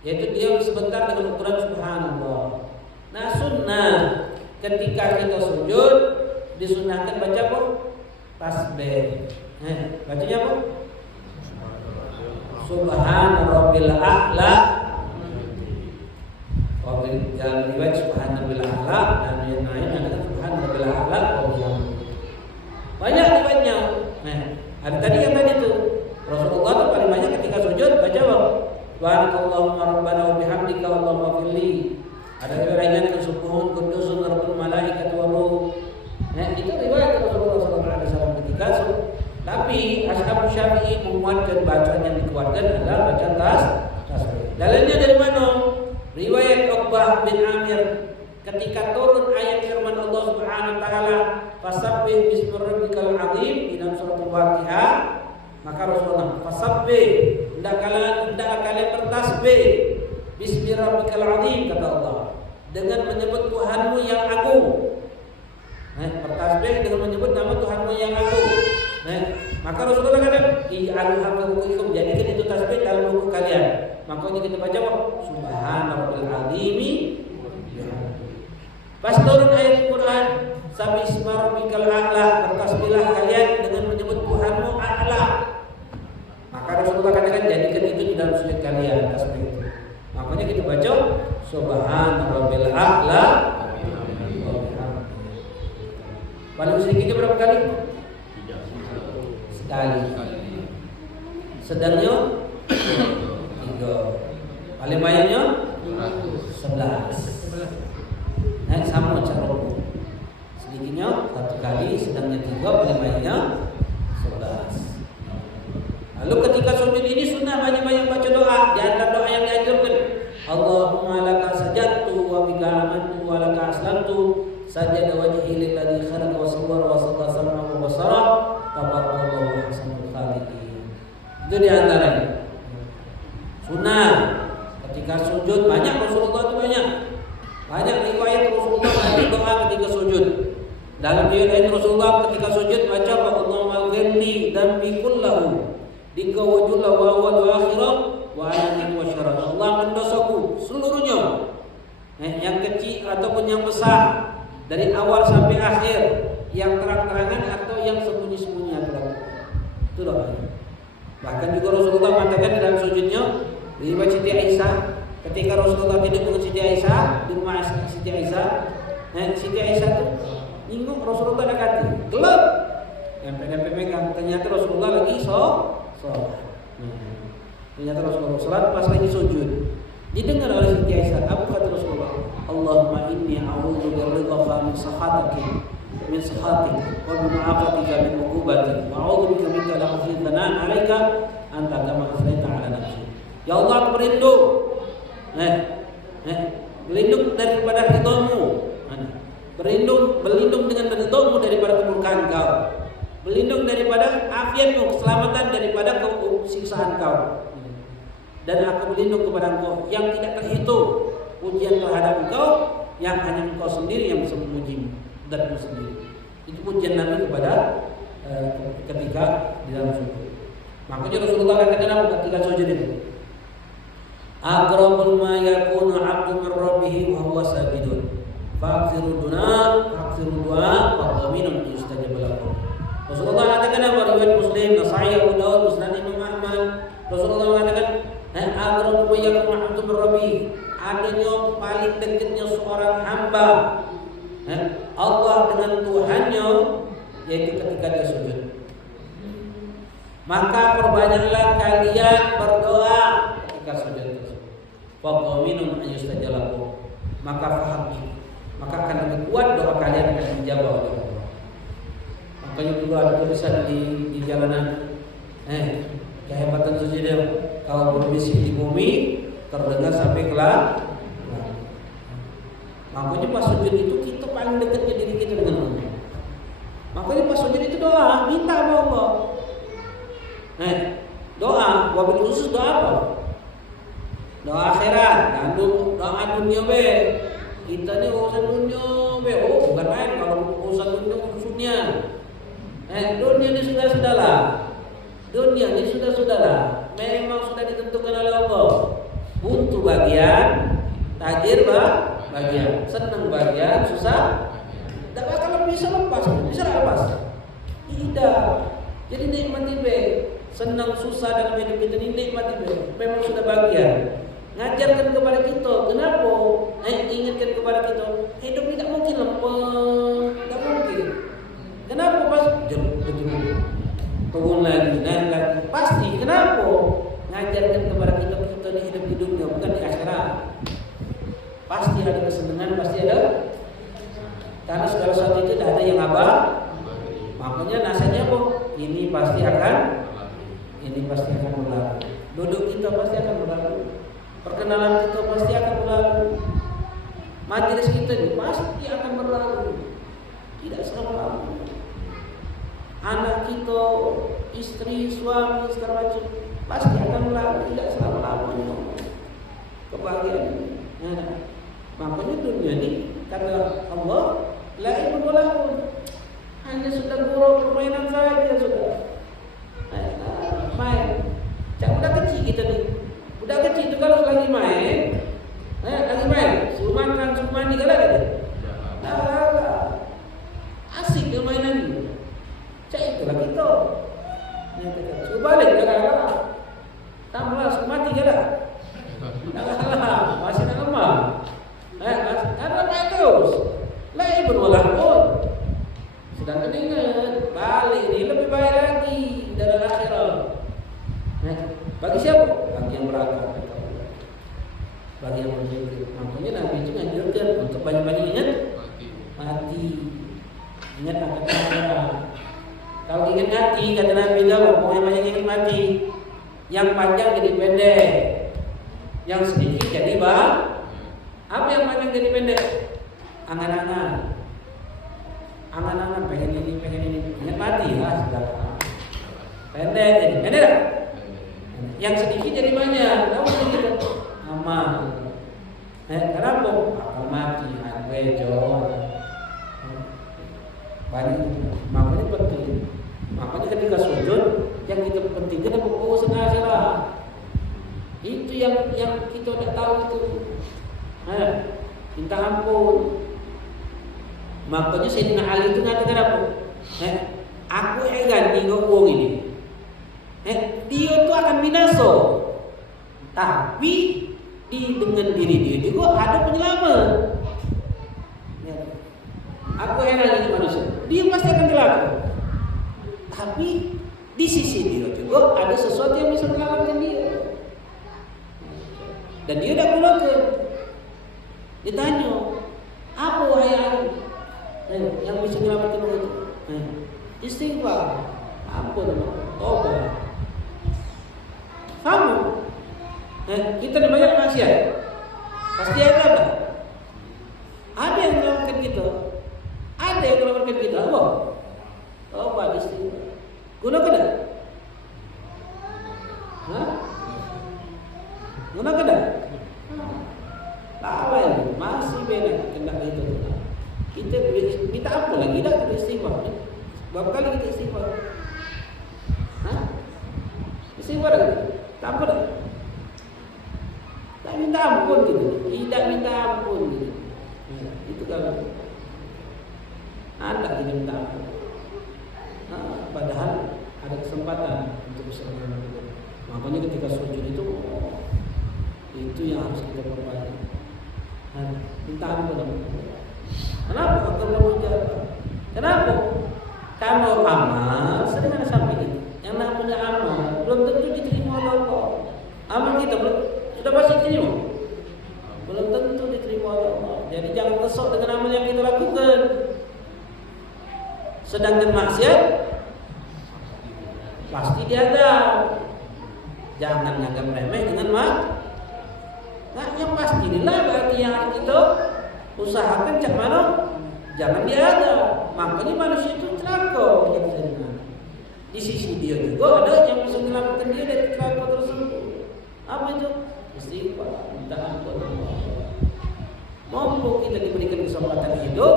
yaitu diam sebentar dengan ukuran subhanallah. Nah, sunnah ketika kita sujud disunahkan baca apa? Tasbih. Bacanya apa? Subhana rabbil a'la. Dalam riwayat subhana rabbil a'la dan yang lain adalah subhana rabbil a'la wa bihamdihi. Banyak riwayatnya. Ada tadi yang tadi tuh. Rasulullah tuh paling banyak ketika sujud baca apa? Subhanakallahumma rabbana wa bihamdika Allahumma firli. Ada riwayat yang subuhun qudusun rabbul malaikati wa ruh. Itu riwayat Rasulullah SAW ketika tapi Ashab Syafi'i menguatkan bacaan yang dikuatkan adalah bacaan tasbih. Dalilnya dari mana? Riwayat Uqbah bin Amir ketika turun ayat firman Allah Subhanahu wa taala, "Fasabbih bismi rabbikal azim" di dalam surat Al-Waqiah, maka Rasulullah fasabbih, hendaklah kalian bertasbih bismi rabbikal azim, kata Allah, dengan menyebut Tuhanmu yang agung. Bertasbih dengan menyebut nama Tuhanmu yang agung. Maka Rasulullah kata, "Ij'alha fi ruku'ikum", jadikan itu tasbih dalam rukuk kalian. Makanya kita baca apa? Subhana rabbil azimi. Pas turun ayat Quran, "Sabbi isma rabbikal a'la", bertasbihlah kalian dengan menyebut Tuhanmu a'la. Maka Rasulullah katakan, jadikan itu di dalam sujud kalian tasbih itu. Makanya kita baca Subhana rabbil a'la. Paling sedikitnya berapa kali? Sekali. Sedangnya 3. Paling banyaknya 11. Sama cara rukuk. Sedikitnya 1 kali, sedangnya 3, paling banyaknya 11. Lalu ketika sujud ini sunnah banyak-banyak baca doa. Di antara doa yang dianjurkan, Allahumma laka sajadtu wa bika amantu wa laka aslamtu sajada wajhi lilladzi khalaqa wa sawwara wa sadda sam'a wa basara tabarakallahu ahsanul khaliqin. Itu di antaranya sunnah ketika sujud. Banyak Rasulullah itu banyak riwayat Rasulullah banyak doa ketika sujud. Dalam riwayat lain Rasulullah ketika sujud baca Allahumma ghfirli dzambi kullahu dika wajula wa awal wa akhirah wa alani wa syarah. Allah mendosaku seluruhnya, yang kecil ataupun yang besar, dari awal sampai akhir, yang terang-terangan atau yang sembunyi-sembunyi. Itu doa. Bahkan juga Rasulullah mengatakan dalam sujudnya riwayat Siti Aisyah, ketika Rasulullah tidur dengan Siti Aisyah di rumah Siti Aisyah, Siti Aisyah itu bingung Rasulullah dekati, gelap, yang pegang. Ternyata Rasulullah lagi sholat. Ternyata Rasulullah sholat pas lagi sujud. Didengar oleh Siti Aisyah. Apa kata Rasulullah? Allahumma inni a'udzu biridhaka min sakhatik wa bi ma'afatika min uqubatik wa a'udzu bika minka la uhsi thana'an 'alaika anta kama asnaita 'ala nafsi. Ya Allah, aku berlindung. Berlindung daripada ridhamu. Berlindung dengan ridhamu daripada kemurkaan Kau. Berlindung daripada afiatmu, keselamatan daripada siksaan Kau. Dan aku berlindung kepada Engkau yang tidak terhitung pujian terhadap Engkau, yang hanya Engkau sendiri yang bisa memuji zatmu sendiri. Itu pujian Nabi kepada ketika di dalam sujud. Makanya Rasulullah katakan ketika sujud itu, aqrabul ma yakunu 'abdu min rabbih wa huwa sajidun fa'ksiru du'a fa qaminun yustajab lahu. Rasulullah mengatakan apa? Riwayat Muslim, Nasai, Abu Daud, Musnad Imam Ahmad. Rasulullah mengatakan, aqrabul ma yakunu 'abdu min rabbih, adanya paling dekatnya seorang hamba Allah dengan Tuhannya yaitu ketika dia sujud. Maka perbanyaklah kalian berdoa ketika sujud tersebut. Faqaminun ayustajalakum, maka akan lebih kuat doa kalian akan dijawab oleh Allah. Makanya juga ada tulisan di jalanan, kehebatan sujud kalau berbisik di bumi terdengar sampai ke langit. Makanya pas sujud itu kita paling dekatnya diri kita dengan Allah. Makanya pas sujud itu doa, minta sama Allah. Doa, wabil khusus doa apa? doa akhirat, dan doa dunia be. Kita ni urusan dunia be, bukan main kalau urusan dunia. Dunia ni sudah-sudahlah. Dunia ni sudah-sudahlah. Memang sudah ditentukan oleh Allah. Buntu bagian, tajir bagian, senang bagian, susah. Tak bakal bisa lepas, bisa lepas. Tidak. Jadi nikmati be. Senang susah dalam hidup kita ini nikmati be. Memang sudah bagian. Ngajarkan kepada kita, kenapa? Ingatkan kepada kita, hidup tidak mungkin lempeng, tidak mungkin. Kenapa pas? Turun lagi, naik lagi. Pasti. Kenapa? Ngajarkan kepada kita ni hidup di dunia, bukan di akhirat. Pasti ada kesenangan, pasti ada. Karena segala sesuatu itu tidak ada yang abadi. Makanya nasihatnya apa? Ini pasti akan berlalu. Duduk kita pasti akan berlalu. Perkenalan kita pasti akan berlalu. Majelis kita ini pasti akan berlalu. Tidak selama-lamanya. Anak kita, istri, suami, segala macam pasti akan berlalu. Tidak selama-lamanya. Kebahagiaan. Makanya dunia ini kata Allah, laibun wa lahun. Hanya sudah gurau permainan saja sudah. Main. Cak budak kecil kita ni. Budak kecil itu kalau lagi main, suruh makan, suruh mandi galak ada. Asik dia mainan ni. Cak itulah kita. Suruh balik galak. Tambah suruh mati galak. Masih nak lemah. Karena main terus. Laibun wa lahun. Sedangkan ingat, balik ni lebih baik lagi dalam akhirat. Bagi siapa? Bagi yang berakal. Bagi yang berzikir. Makanya Nabi itu menganjurkan untuk banyak-banyak ingat mati. Ingat akan akhirat. Kalau ingat mati, kata Nabi dah, pokoknya banyak ingat mati. Yang panjang jadi pendek, yang sedikit jadi apa yang panjang jadi pendek? Angan-angan. Angan-angan pengen ini. Ingat mati lah sudah. Pendek jadi pendek tak? Yang sedikit jadi banyak. Tahu kita amal. Kenapa? Akan mati, bejo. Banyak. Makanya penting. Makanya ketika sujud yang kita pentingkan apa? Urusan akhirat. Itu yang kita tidak tahu itu. Minta ampun. Makanya Sayyidina Ali itu mengatakan apa? Aku heran tengok orang ini. Dia itu akan binasa. Tapi dengan diri dia juga ada penyelamat. Aku heran ini manusia. Dia pasti akan celaka. Tapi di sisi dia juga ada sesuatu yang bisa menyelamatkan dia. Dan dia tidak gunakan. Ditanya, apa wahai Ali? Yang bisa menyelamatkan itu? Istighfar. Apa nama? Tobat. Kamu? Kita ni banyak maksiat. Pasti ada tak? Ada yang menyelamatkan kita. Ada yang menyelamatkan kita. Apa? Tobat, istighfar. Gunakan tak? Gunakan tak? Lalai, masih beda kendak itu. Kita minta apa lagi dah kita istighfar. Berapa kali kita istighfar? Istighfar lagi? Tak apa dah. Tak minta ampun kita. Tidak minta ampun kita. Itu kalau ada kita minta ampun. Padahal ada kesempatan untuk bisa mengampuni. Makanya ketika sujud itu yang harus kita perbaiki. Minta ampun. Kenapa? Kenapa? Kalau amal sering ada sampai ini. Yang namanya amal belum tentu diterima oleh Allah. Amal kita sudah pasti diterima. Belum tentu diterima oleh Allah. Jadi jangan kesok dengan amal yang kita lakukan. Sedangkan maksiat pasti diadab. Jangan anggap remeh dengan yang pastilah berarti yang harus kita usahakan cak mana jangan diadab. Makanya manusia itu celaka di sisi dia juga ada yang bisa menyelamatkan dia dari celaka tersebut. Apa itu? Istighfar. minta ampun Allah. Mumpung kita diberikan kesempatan hidup,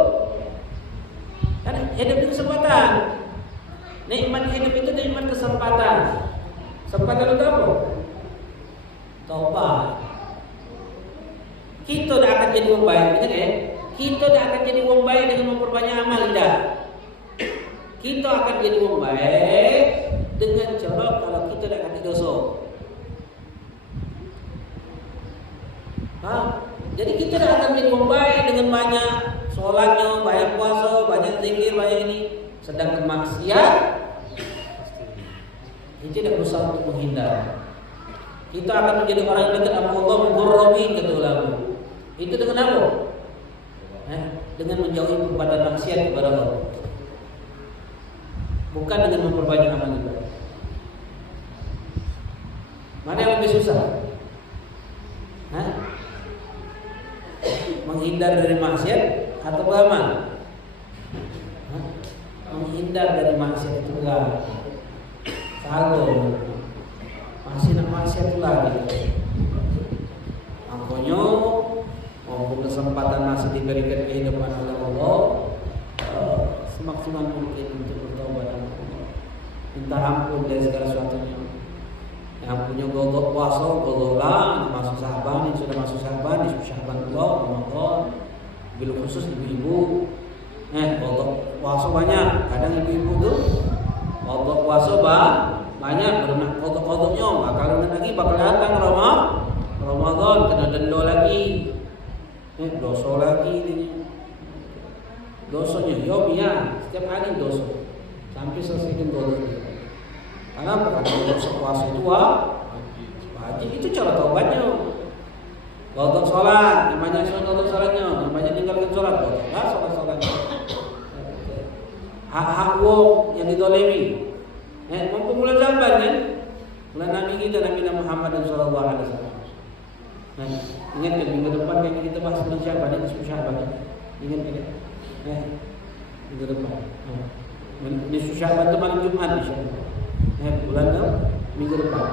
karena hidup itu kesempatan. Nikmat hidup itu nikmat kesempatan. Kesempatan untuk apa? Taubat. Kita tidak akan jadi orang baik, benar ya? Kita tidak akan jadi orang baik dengan memperbanyak amal, tidak. Kita akan jadi orang baik dengan cara kalau kita tidak akan dosa. Jadi kita tidak akan jadi orang baik dengan banyak sholatnya, banyak puasa, banyak zikir, banyak ini. Sedangkan maksiat, kita tidak berusaha untuk menghindar. Kita akan menjadi orang yang dekat sama Allah, mugharrabin kata ulama. Itu dengan apa? Dengan menjauhi perbuatan maksiat kepada Allah. Bukan dengan memperbanyak amal ibadah. Mana yang lebih susah? Menghindar dari maksiat atau beramal? Menghindar dari maksiat itu enggak. Salah. Masih nak maksiat itu lagi. Makanya maupun kesempatan masih diberikan kehidupan oleh Allah, semaksimal mungkin untuk bertobat kepada Allah. Minta ampun dari segala sesuatunya. Yang punya godok puasa, godolan, masuk Syaban, yang sudah masuk Syaban, di Syaban Allah, Ramadan, bil khusus ibu-ibu. Godok puasa banyak. Kadang ibu-ibu tuh godok puasa banyak, karena godok-godoknya bakal lagi bakal datang Ramadan, kena denda lagi. Dosa lagi ini. Dosanya biar setiap hari dosa sampai selesai godoknya. Kenapa? Karena dosa puasa itu wajib, itu cara taubatnya. Godok sholat, namanya godok sholatnya, namanya tinggalkan sholat, godoklah sholatnya. Hak-hak wong yang didolimi. Mumpung bulan Syaban kan, bulan Nabi kita Nabi Muhammad sallallahu alaihi wasallam. Ingat kan minggu depan kan kita bahas bulan Syaban, itu Syaban. Ingat kan? Minggu depan. Nisfu Syaban itu malam Jumat insyaallah. Bulan minggu depan.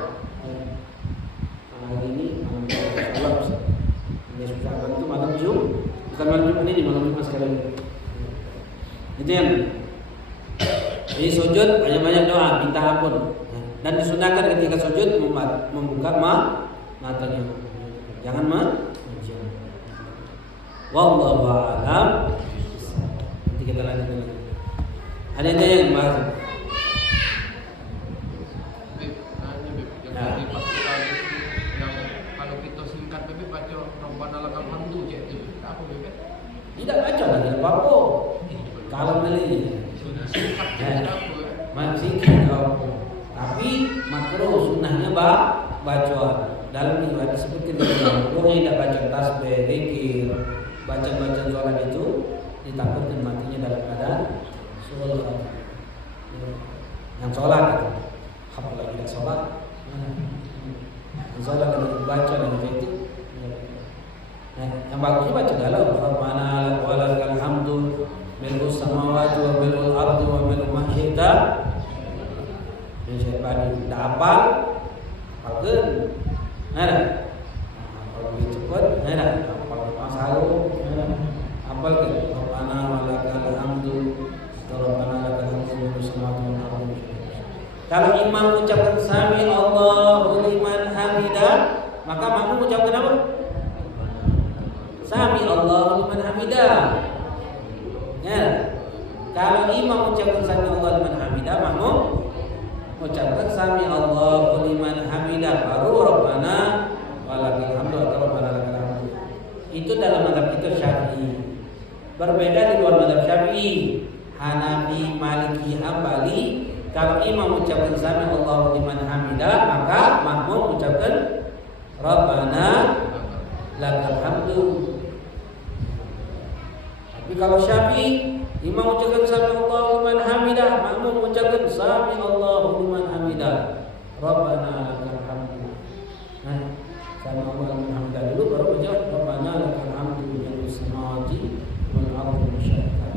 Hari ini malam Jumat. Nisfu Syaban itu malam Jumat. Bukan malam Jumat ini, malam Jumat sekali. Itu yang jadi sujud banyak-banyak doa, minta ampun. Dan disunahkan ketika sujud membuka matanya. Jangan menjam. Wallahu a'lam. Nanti kita lanjutkan lagi. Ada yang bahas? Kalau kita singkat Bebek baca Rabbana lakal hamdu je itu. Apa Bebek? Tidak baca lagi apa-apa. Kalau beli masih tapi makruh sunnahnya bacaan dalam riwayat disebutkan orang yang tidak baca tasbih, zikir, baca sholat itu ditakutkan matinya dalam keadaan sholat. Yang sholat itu, apalagi tidak sholat, yang sholat kalau baca dan itu, yang bagusnya baca galau. Rabbana lakal hamdu milku samawati wa milku ardi wa milku ma syi'ta. Ini saya tidak hafal, hafalkan. Kalau lebih cepat, hafal masalah, hafalkan. Rabbana wa lakal hamdu, Rabbana lakal hamdu milku samawati wa ardi. Kalau imam ucapkan sami Allahu liman hamidah, maka makmum ucapkan apa? Sami Allahu liman hamidah. Kalau imam ucapkan sami Allahu liman hamidah, makmum ucapkan sami Allahu liman hamidah, baru Rabbana walakal hamdu atau Rabbana lakal hamdu. Itu dalam mazhab kita Syafi'i. Berbeda di luar mazhab Syafi'i. Hanafi, Maliki, Hambali, kalau imam ucapkan sami Allahu liman hamidah, maka makmum ucapkan Rabbana lakal hamdu. Tapi kalau Syafi'i, imam ucapkan sami Allahu liman hamidah, makmum ucapkan sami Allahu liman hamidah, Rabbana lakal hamdu. Sami Allahu liman hamidah dulu, baru baca Rabbana lakal hamdu min samawati wal ardi wa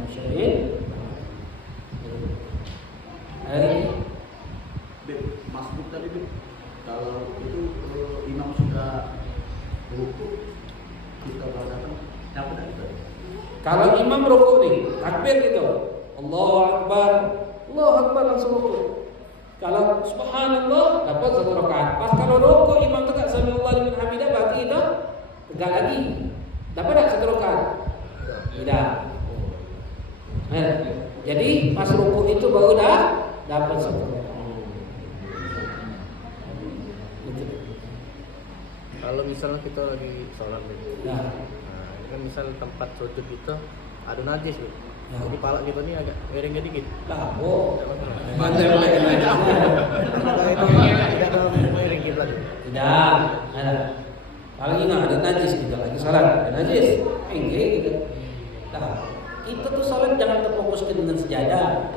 syai'in. Masbuk tadi kalau itu imam sudah rukuk Kalau imam rukuk nih, takbir gitu. Allahu Akbar langsung rukuk. Kalau subhanallah dapat 1 rakaat. Pas kalau rukuk imam tegak sami'allahu liman hamidah berarti itu tegak lagi. Dapat tak 1 rakaat? Tidak. Jadi pas rukuk itu baru dah dapat 1 rakaat. Kalau misalnya kita lagi sholat gitu, Ya. Ini kan misal tempat sujud itu ada najis tuh. Ya. Jadi pala kita ini agak miring dikit. Tahu. Bantai balik lagi. Kalau itu tidak ada miring kiblat. Tidak ada. Apalagi nggak ada najis kita lagi sholat, ada najis, enggak gitu. Nah, kita tuh sholat jangan terfokuskan dengan sejadah.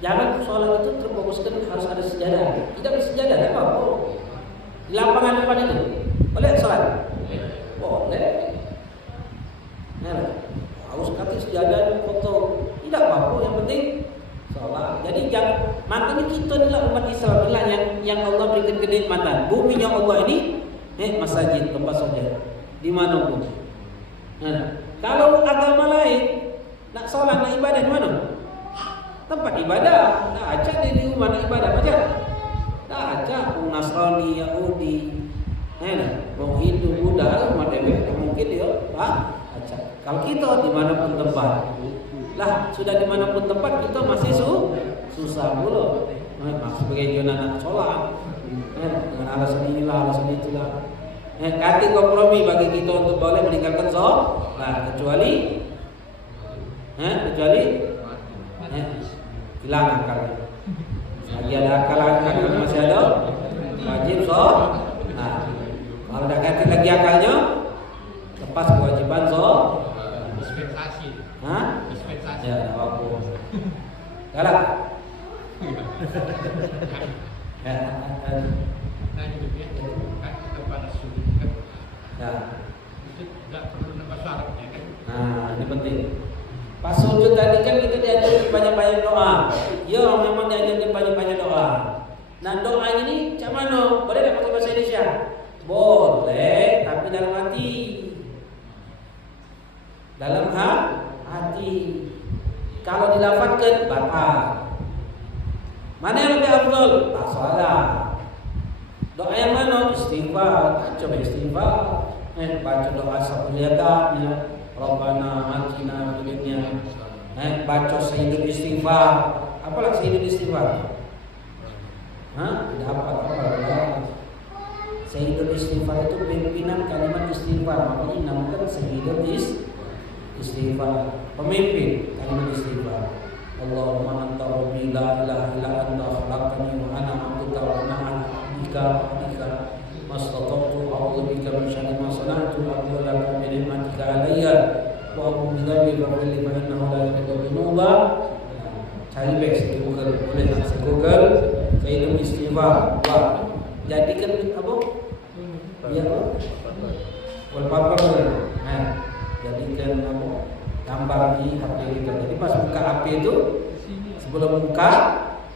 Jangan sholat itu terfokuskan harus ada sejadah. Tidak ada sejadah, tidak apa-apa. Di lapangan depan itu boleh sholat? Boleh. Harus kata sejadah foto, tidak apa-apa. Yang penting sholat. Jadi jangan, makanya kita adalah umat Islam adalah yang Allah berikan kenikmatan. Buminya Allah ini masjid, tempat sholat di mana pun. Kalau agama lain nak sholat, nak ibadah di mana? Tempat ibadah. Nak ajak di rumah nak ibadah macam? Tak ajak Nasrani, Yahudi, mau Hindu, Buddha, umat dewa, mungkin dia ajak. Kalau kita dimanapun tempat, lah sudah dimanapun tempat kita masih susah mulu. Sebagai zona nak sholat, dengan alasan inilah, alasan itulah. Kati kompromi bagi kita untuk boleh meninggalkan sholat, kecuali hilang akalnya. Lagi ada akal masih ada, wajib sholat. Kalau dah ganti lagi akalnya, lepas kewajiban sholat. Dispensasi. Dispensasi. Ya, tak apa. Galak. Nah juga dia kan kita pada sudut kan. Ya. Itu tidak perlu nambah syaratnya kan. Nah, ini penting. Pas sujud tadi kan kita diajarin banyak-banyak doa. Ya, memang diajarin banyak-banyak doa. Nah, doa ini macam mana? Boleh tak pakai bahasa Indonesia? Boleh, tapi dalam hati. Dalam hati. Kalau dilafazkan batal. Mana yang lebih afdal? Tak salah. Doa yang mana? Istighfar. Coba istighfar. Baca doa sabuliatannya. Rabbana atina fid dunya. Baca sayyidul istighfar. Apalah sayyidul istighfar? Tidak apa. Sayyidul istighfar itu pimpinan kalimat istighfar. Makanya dinamakan sayyidul istighfar. Pemimpin kalimat istighfar. Allahumma anta rabbi la ilaha illa anta khalaqtani wa ana 'abduka wa ana 'abduka mastata'tu a'udzu bika min syarri ma sana'tu wa a'udzu bika min ni'matika 'alayya wa a'udzu bika min fadlika fa innahu la yaghfiru dhunuba. Cari best di Google, boleh tak? Saya Google Sayyidul Istighfar. Wah, jadikan apa? Ya, wallpaper. Jadikan apa? Gambar di HP kita. Jadi pas buka HP itu, sebelum buka,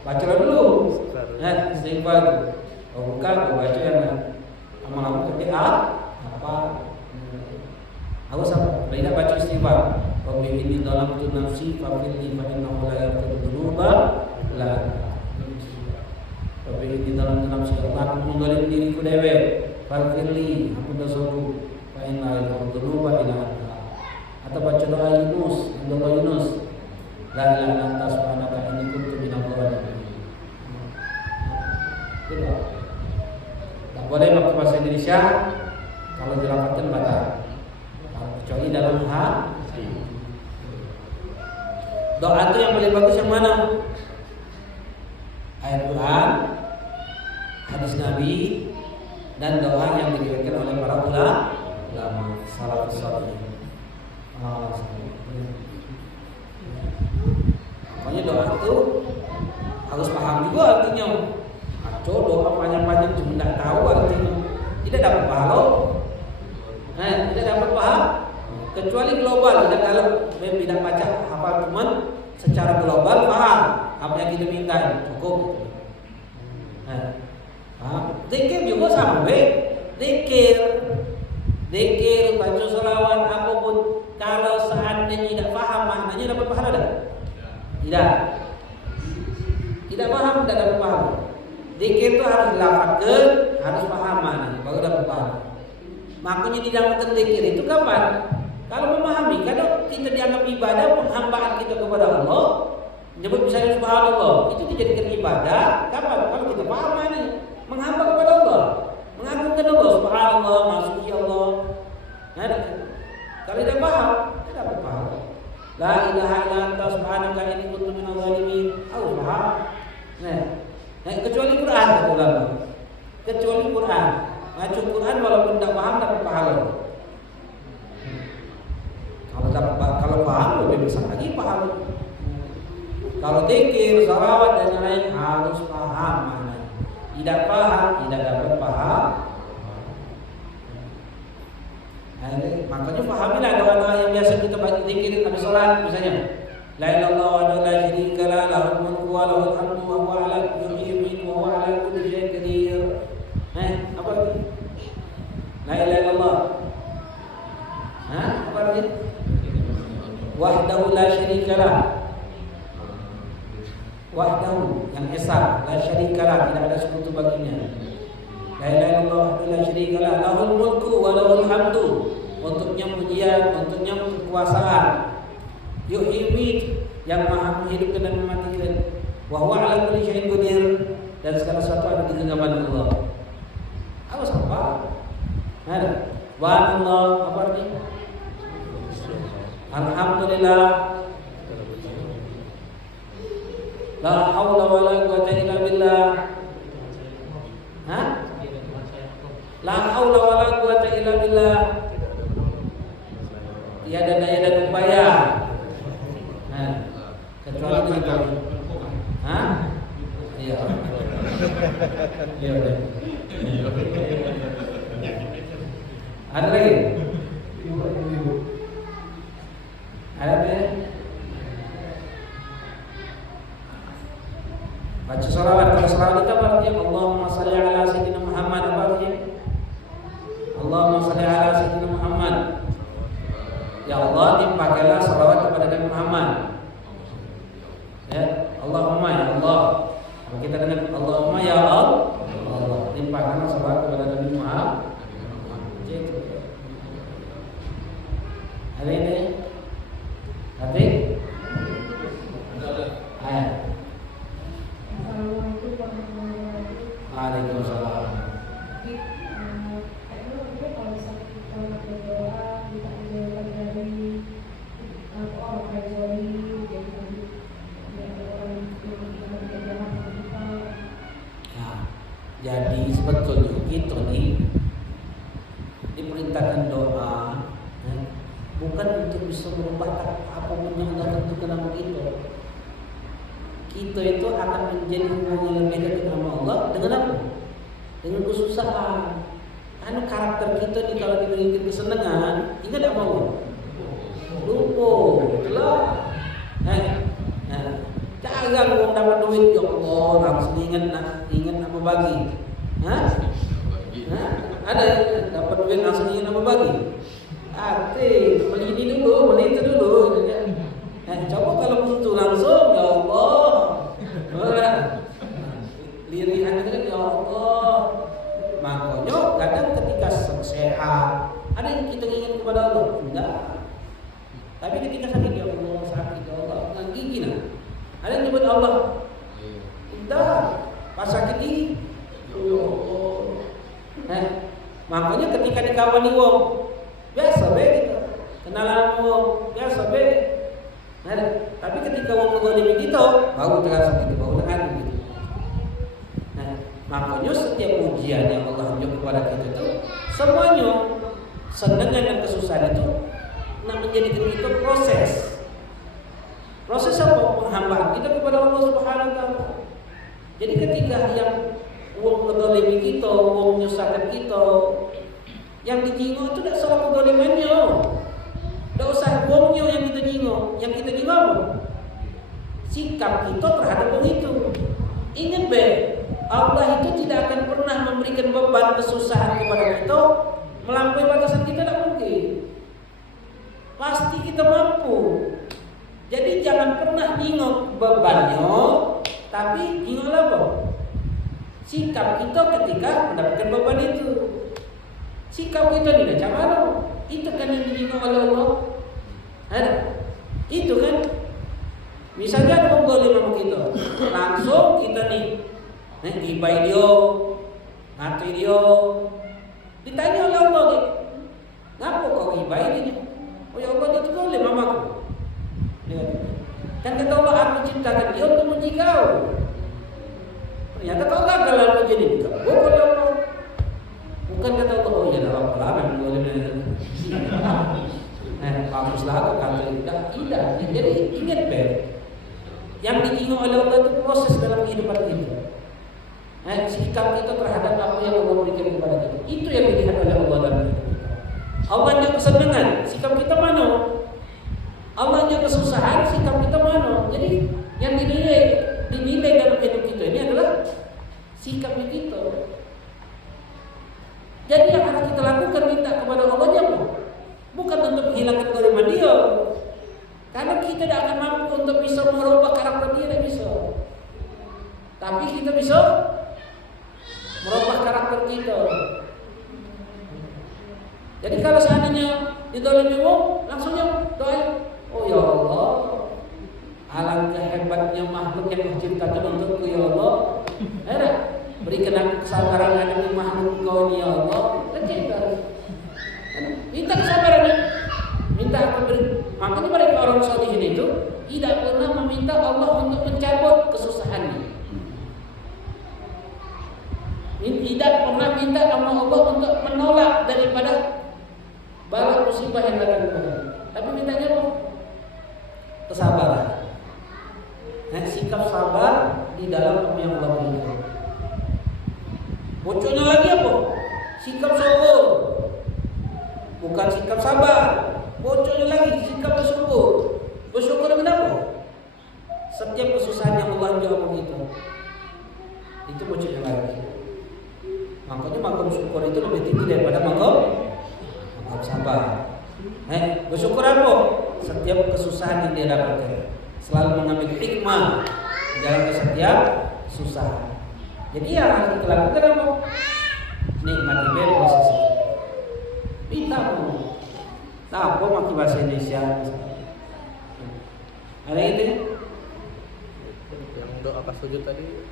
bacalah dulu. Istighfar. Kalau buka, baca yang lama-lama ketik apa? Aku sama. Tidak baca istighfar. Rabbi inni dhalamtu nafsi faghfirli fa innahu la yaghfiru dzunuba illa anta. Rabbi inni dhalamtu nafsi, aku mengzalim diriku dewe. Faghfirli, ampun dosaku. Fa innahu la yaghfiru dzunuba illa anta. Atau baca doa Yunus, la ilaha illa anta subhanaka inni kuntu minadh dhalimin. Itu. Tak boleh pakai bahasa Indonesia kalau dilafazkan batal. Kecuali dalam hati. Doa itu yang paling bagus yang mana? Ayat Quran, hadis Nabi, dan doa yang diriwayatkan oleh para ulama salafus saleh. Makanya doa itu harus paham juga artinya. Aco doa panjang-panjang cuma tidak tahu artinya, tidak dapat pahala. Tidak dapat paham. Kecuali global, tidak dalam tidak baca hafal cuman secara global paham apa yang kita minta cukup. Zikir juga sama, zikir Zikir, baca selawat, apapun, kalau seandainya tidak paham maknanya dapat pahala tak? Tidak paham, tidak dapat pahala. Zikir itu harus dilafazkan, harus paham maknanya, baru dapat pahala. Makanya dinamakan zikir itu kapan? Kalau memahami, kalau kita dianggap ibadah, penghambaan kita kepada Allah, menyebut misalnya subhanallah, itu dijadikan ibadah. Kapan? Kalau kita paham maknanya, menghamba kepada Allah, mengagungkan Allah, subhanallah, maksudnya Allah. Nah, kalau tidak paham, tidak dapat pahala. La ilaha illa anta subhanaka inni kuntu minadh dhalimin. Harus paham. Nah, kecuali Quran kata ulama. Kecuali Quran. Baca Quran walaupun tidak paham dapat pahala. Kalau paham lebih besar lagi pahala. Kalau zikir, salawat dan lain harus paham maknanya. Tidak paham tidak dapat paham. Makanya pahamilah doa-doa yang biasa kita baca zikir habis salat misalnya. La ilaha illallah wa la syarika lah, lahul mulku wa lahul hamdu wa huwa ala kulli syai'in wa huwa ala kulli syai'in qadir. Apa itu? La ilaha illallah. Apa itu? Wahdahu la syarika lah. Wahdahu yang esa, la syarika lah, tidak ada sekutu baginya. La ilaha illallah wa la syarika lah, lahul mulku wa lahul hamdu. Untuknya pujian, untuknya kekuasaan. Yuhyi yang maha menghidupkan dan mematikan. Wa huwa ala kulli syai'in qadir, dan segala sesuatu ada di genggaman Allah. Apa apa? Wa Allah apa artinya? Alhamdulillah. La haula wa la quwwata illa billah. La haula wa la quwwata illa billah. Tiada daya dan upaya. Kecuali dengan Iya. Iya. Ada lagi? Ada apa? Baca salawat. Kalau salawat itu apa artinya? Allahumma salli ala sayyidina Muhammad. Apa artinya? Allahumma salli ala sayyidina Muhammad. Ya Allah, timpakanlah salawat kepada Nabi Muhammad. Ya, Allahumma ya Allah. Kalau kita dengar Allahumma ya Allah, timpakanlah salawat kepada Nabi Muhammad. Gitu. Ada ini? Tapi ayat. Waalaikumsalam. Jadi sebetulnya kita nih diperintahkan doa bukan untuk bisa merubah apapun yang Allah tentukan sama kita. Kita itu akan menjadi hubungan lebih dekat sama Allah dengan apa? Dengan kesusahan. Karena karakter kita nih kalau diberikan kesenangan, ingat apa Allah? Lupa, itulah. Jangan orang dapat duit, ya Allah langsung ingat nama bagi. Ada dapat duit langsung ingat nama bagi. Beli ini dulu, beli itu dulu. Coba kalau butuh langsung, ya Allah. Lirihan itu kan ya Allah. Makanya kadang ketika sehat, ada yang kita ingat kepada Allah, enggak. Tapi ketika sakit, ya Allah sakit, ya Allah dengan gigi nah. Ada yang nyebut Allah, enggak. Pas sakit ini, ya Allah. Makanya ketika dikawani wong, biasa be kita kenalan wong, biasa be. Tapi ketika wong ngolimi kita, baru terasa gitu, baru dengar gitu. Makanya setiap ujian yang Allah tunjuk kepada kita itu semuanya senangan dan kesusahan itu menjadikan kita proses apa? Penghambaan kita kepada Allah Subhanahu wa taala. Jadi ketika yang wong ngedolimi kita, wong nyusahkan kita, yang dijingo itu tidak salah kedolimannya. Tidak usah wongnya yang kita jingo. Yang kita jingo apa? Sikap kita terhadap wong itu. Ingat be, Allah itu tidak akan pernah memberikan beban kesusahan kepada kita Melampaui batasan kita tidak mungkin. Pasti kita mampu. Jadi jangan pernah nengok bebannya, tapi nengok apa? Sikap kita ketika mendapatkan beban itu. Sikap kita tidak macam itu kan yang dinengok oleh Allah. Itu kan. Misalnya ada menggolim sama kita, langsung kita gibai dia, ngatai dia. Ditanya oleh Allah, ngapa kau gibai dia? Oh ya Allah, dia tu golim mamaku. Kan kata Allah, aku ciptakan dia untuk menguji kau. Ternyata kau gagal dalam ujian ini. Bukan Allah. Bukan kata Allah, oh ya dah apa lah, memang golimnya. Baguslah aku kata tidak. Jadi ingat yang diingat oleh Allah itu proses dalam kehidupan kita. Sikap kita terhadap apa yang Allah berikan kepada kita. Itu yang dilihat oleh Allah dalam hidup kita. Allah yang kesenangan, sikap kita mana? Allah yang kesusahan, sikap kita mana? Jadi yang dinilai dalam hidup kita ini adalah sikap kita. Jadi yang harus kita lakukan minta kepada Allah apa? Bukan untuk menghilangkan kezaliman dia. Karena kita tidak akan mampu untuk bisa merubah karakter dia, tidak bisa. Tapi kita bisa merubah karakter kita. Jadi kalau seandainya dizalimi langsungnya doa, oh ya Allah, alangkah hebatnya makhluk yang Kau ciptakan untukku ya Allah. Berikan aku kesabaran menghadapi makhluk Kau ini ya Allah. Minta kesabaran, minta aku beri. Makanya mereka orang solihin itu tidak pernah meminta Allah untuk mencabut kesusahannya. Tidak pernah minta sama Allah untuk menolak daripada bala musibah yang datang kepada. Tapi mintanya apa? Kesabaran. Sikap sabar di dalam apa yang Allah berikan. Bocornya lagi apa? Sikap syukur. Bukan sikap sabar. Bocornya lagi sikap bersyukur. Bersyukur kenapa? Setiap kesusahan yang Allah jawab itu bocornya lagi. Makanya makom syukur itu lebih tinggi daripada makom sabar. Bersyukur apa? Setiap kesusahan yang dia dapatkan, selalu mengambil hikmah dalam setiap susah. Jadi yang harus kita lakukan apa? Nikmati proses itu. Kita mau apa maki bahasa Indonesia? Ada itu? Yang doa pas sujud tadi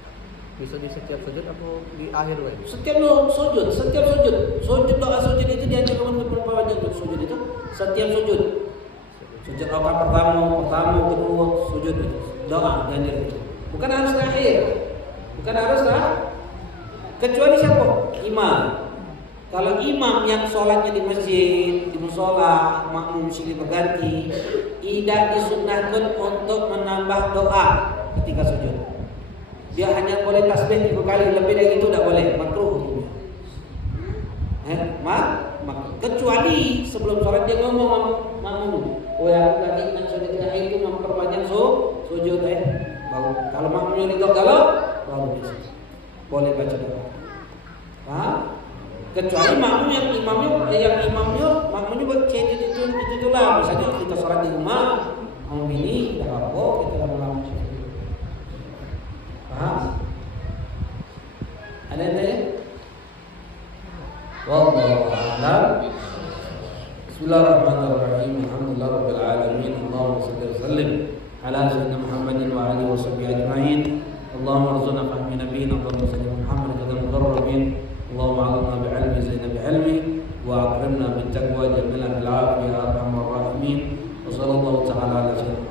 bisa di setiap sujud atau di akhir wae? Setiap sujud. Sujud doa sujud itu diajarkan beberapa wajah untuk sujud itu. Setiap sujud. Sujud rakaat pertama, kedua, sujud itu. Doa diajarkan. Bukan harus terakhir. Kecuali siapa? Imam. Kalau imam yang sholatnya di masjid, di musola, makmum silih berganti, tidak disunnahkan untuk menambah doa ketika sujud. Dia hanya boleh tasbih 3 kali, lebih dari itu tidak boleh, makruh hukumnya. Kecuali sebelum sholat dia ngomong makmum, oh ya tadi nak sujud itu memperpanjang sujud baru. Kalau makmumnya itu galau, baru bisa boleh baca doa. Kecuali makmum yang makmumnya buat itulah. Misalnya kita sholat di rumah, mau ini tidak apa, kita lama-lama. Paham? Ada yang tanya? Wallahu a'lam. Bismillahirrahmanirrahim. Alhamdulillahirabbil alamin. Allahumma shalli wa sallim ala sayyidina Muhammadin wa alihi washabbihi ajma'in. Allahumma arzuqna fahmi nabiyina Allahumma salli ala Muhammad wa muqarrabin. Allahumma 'allimna bi'ilmi zina bi'ilmi wa akrimna bittaqwa jamila bil 'afiyah ya arhamar rahimin. Wa sallallahu ta'ala ala sayyidina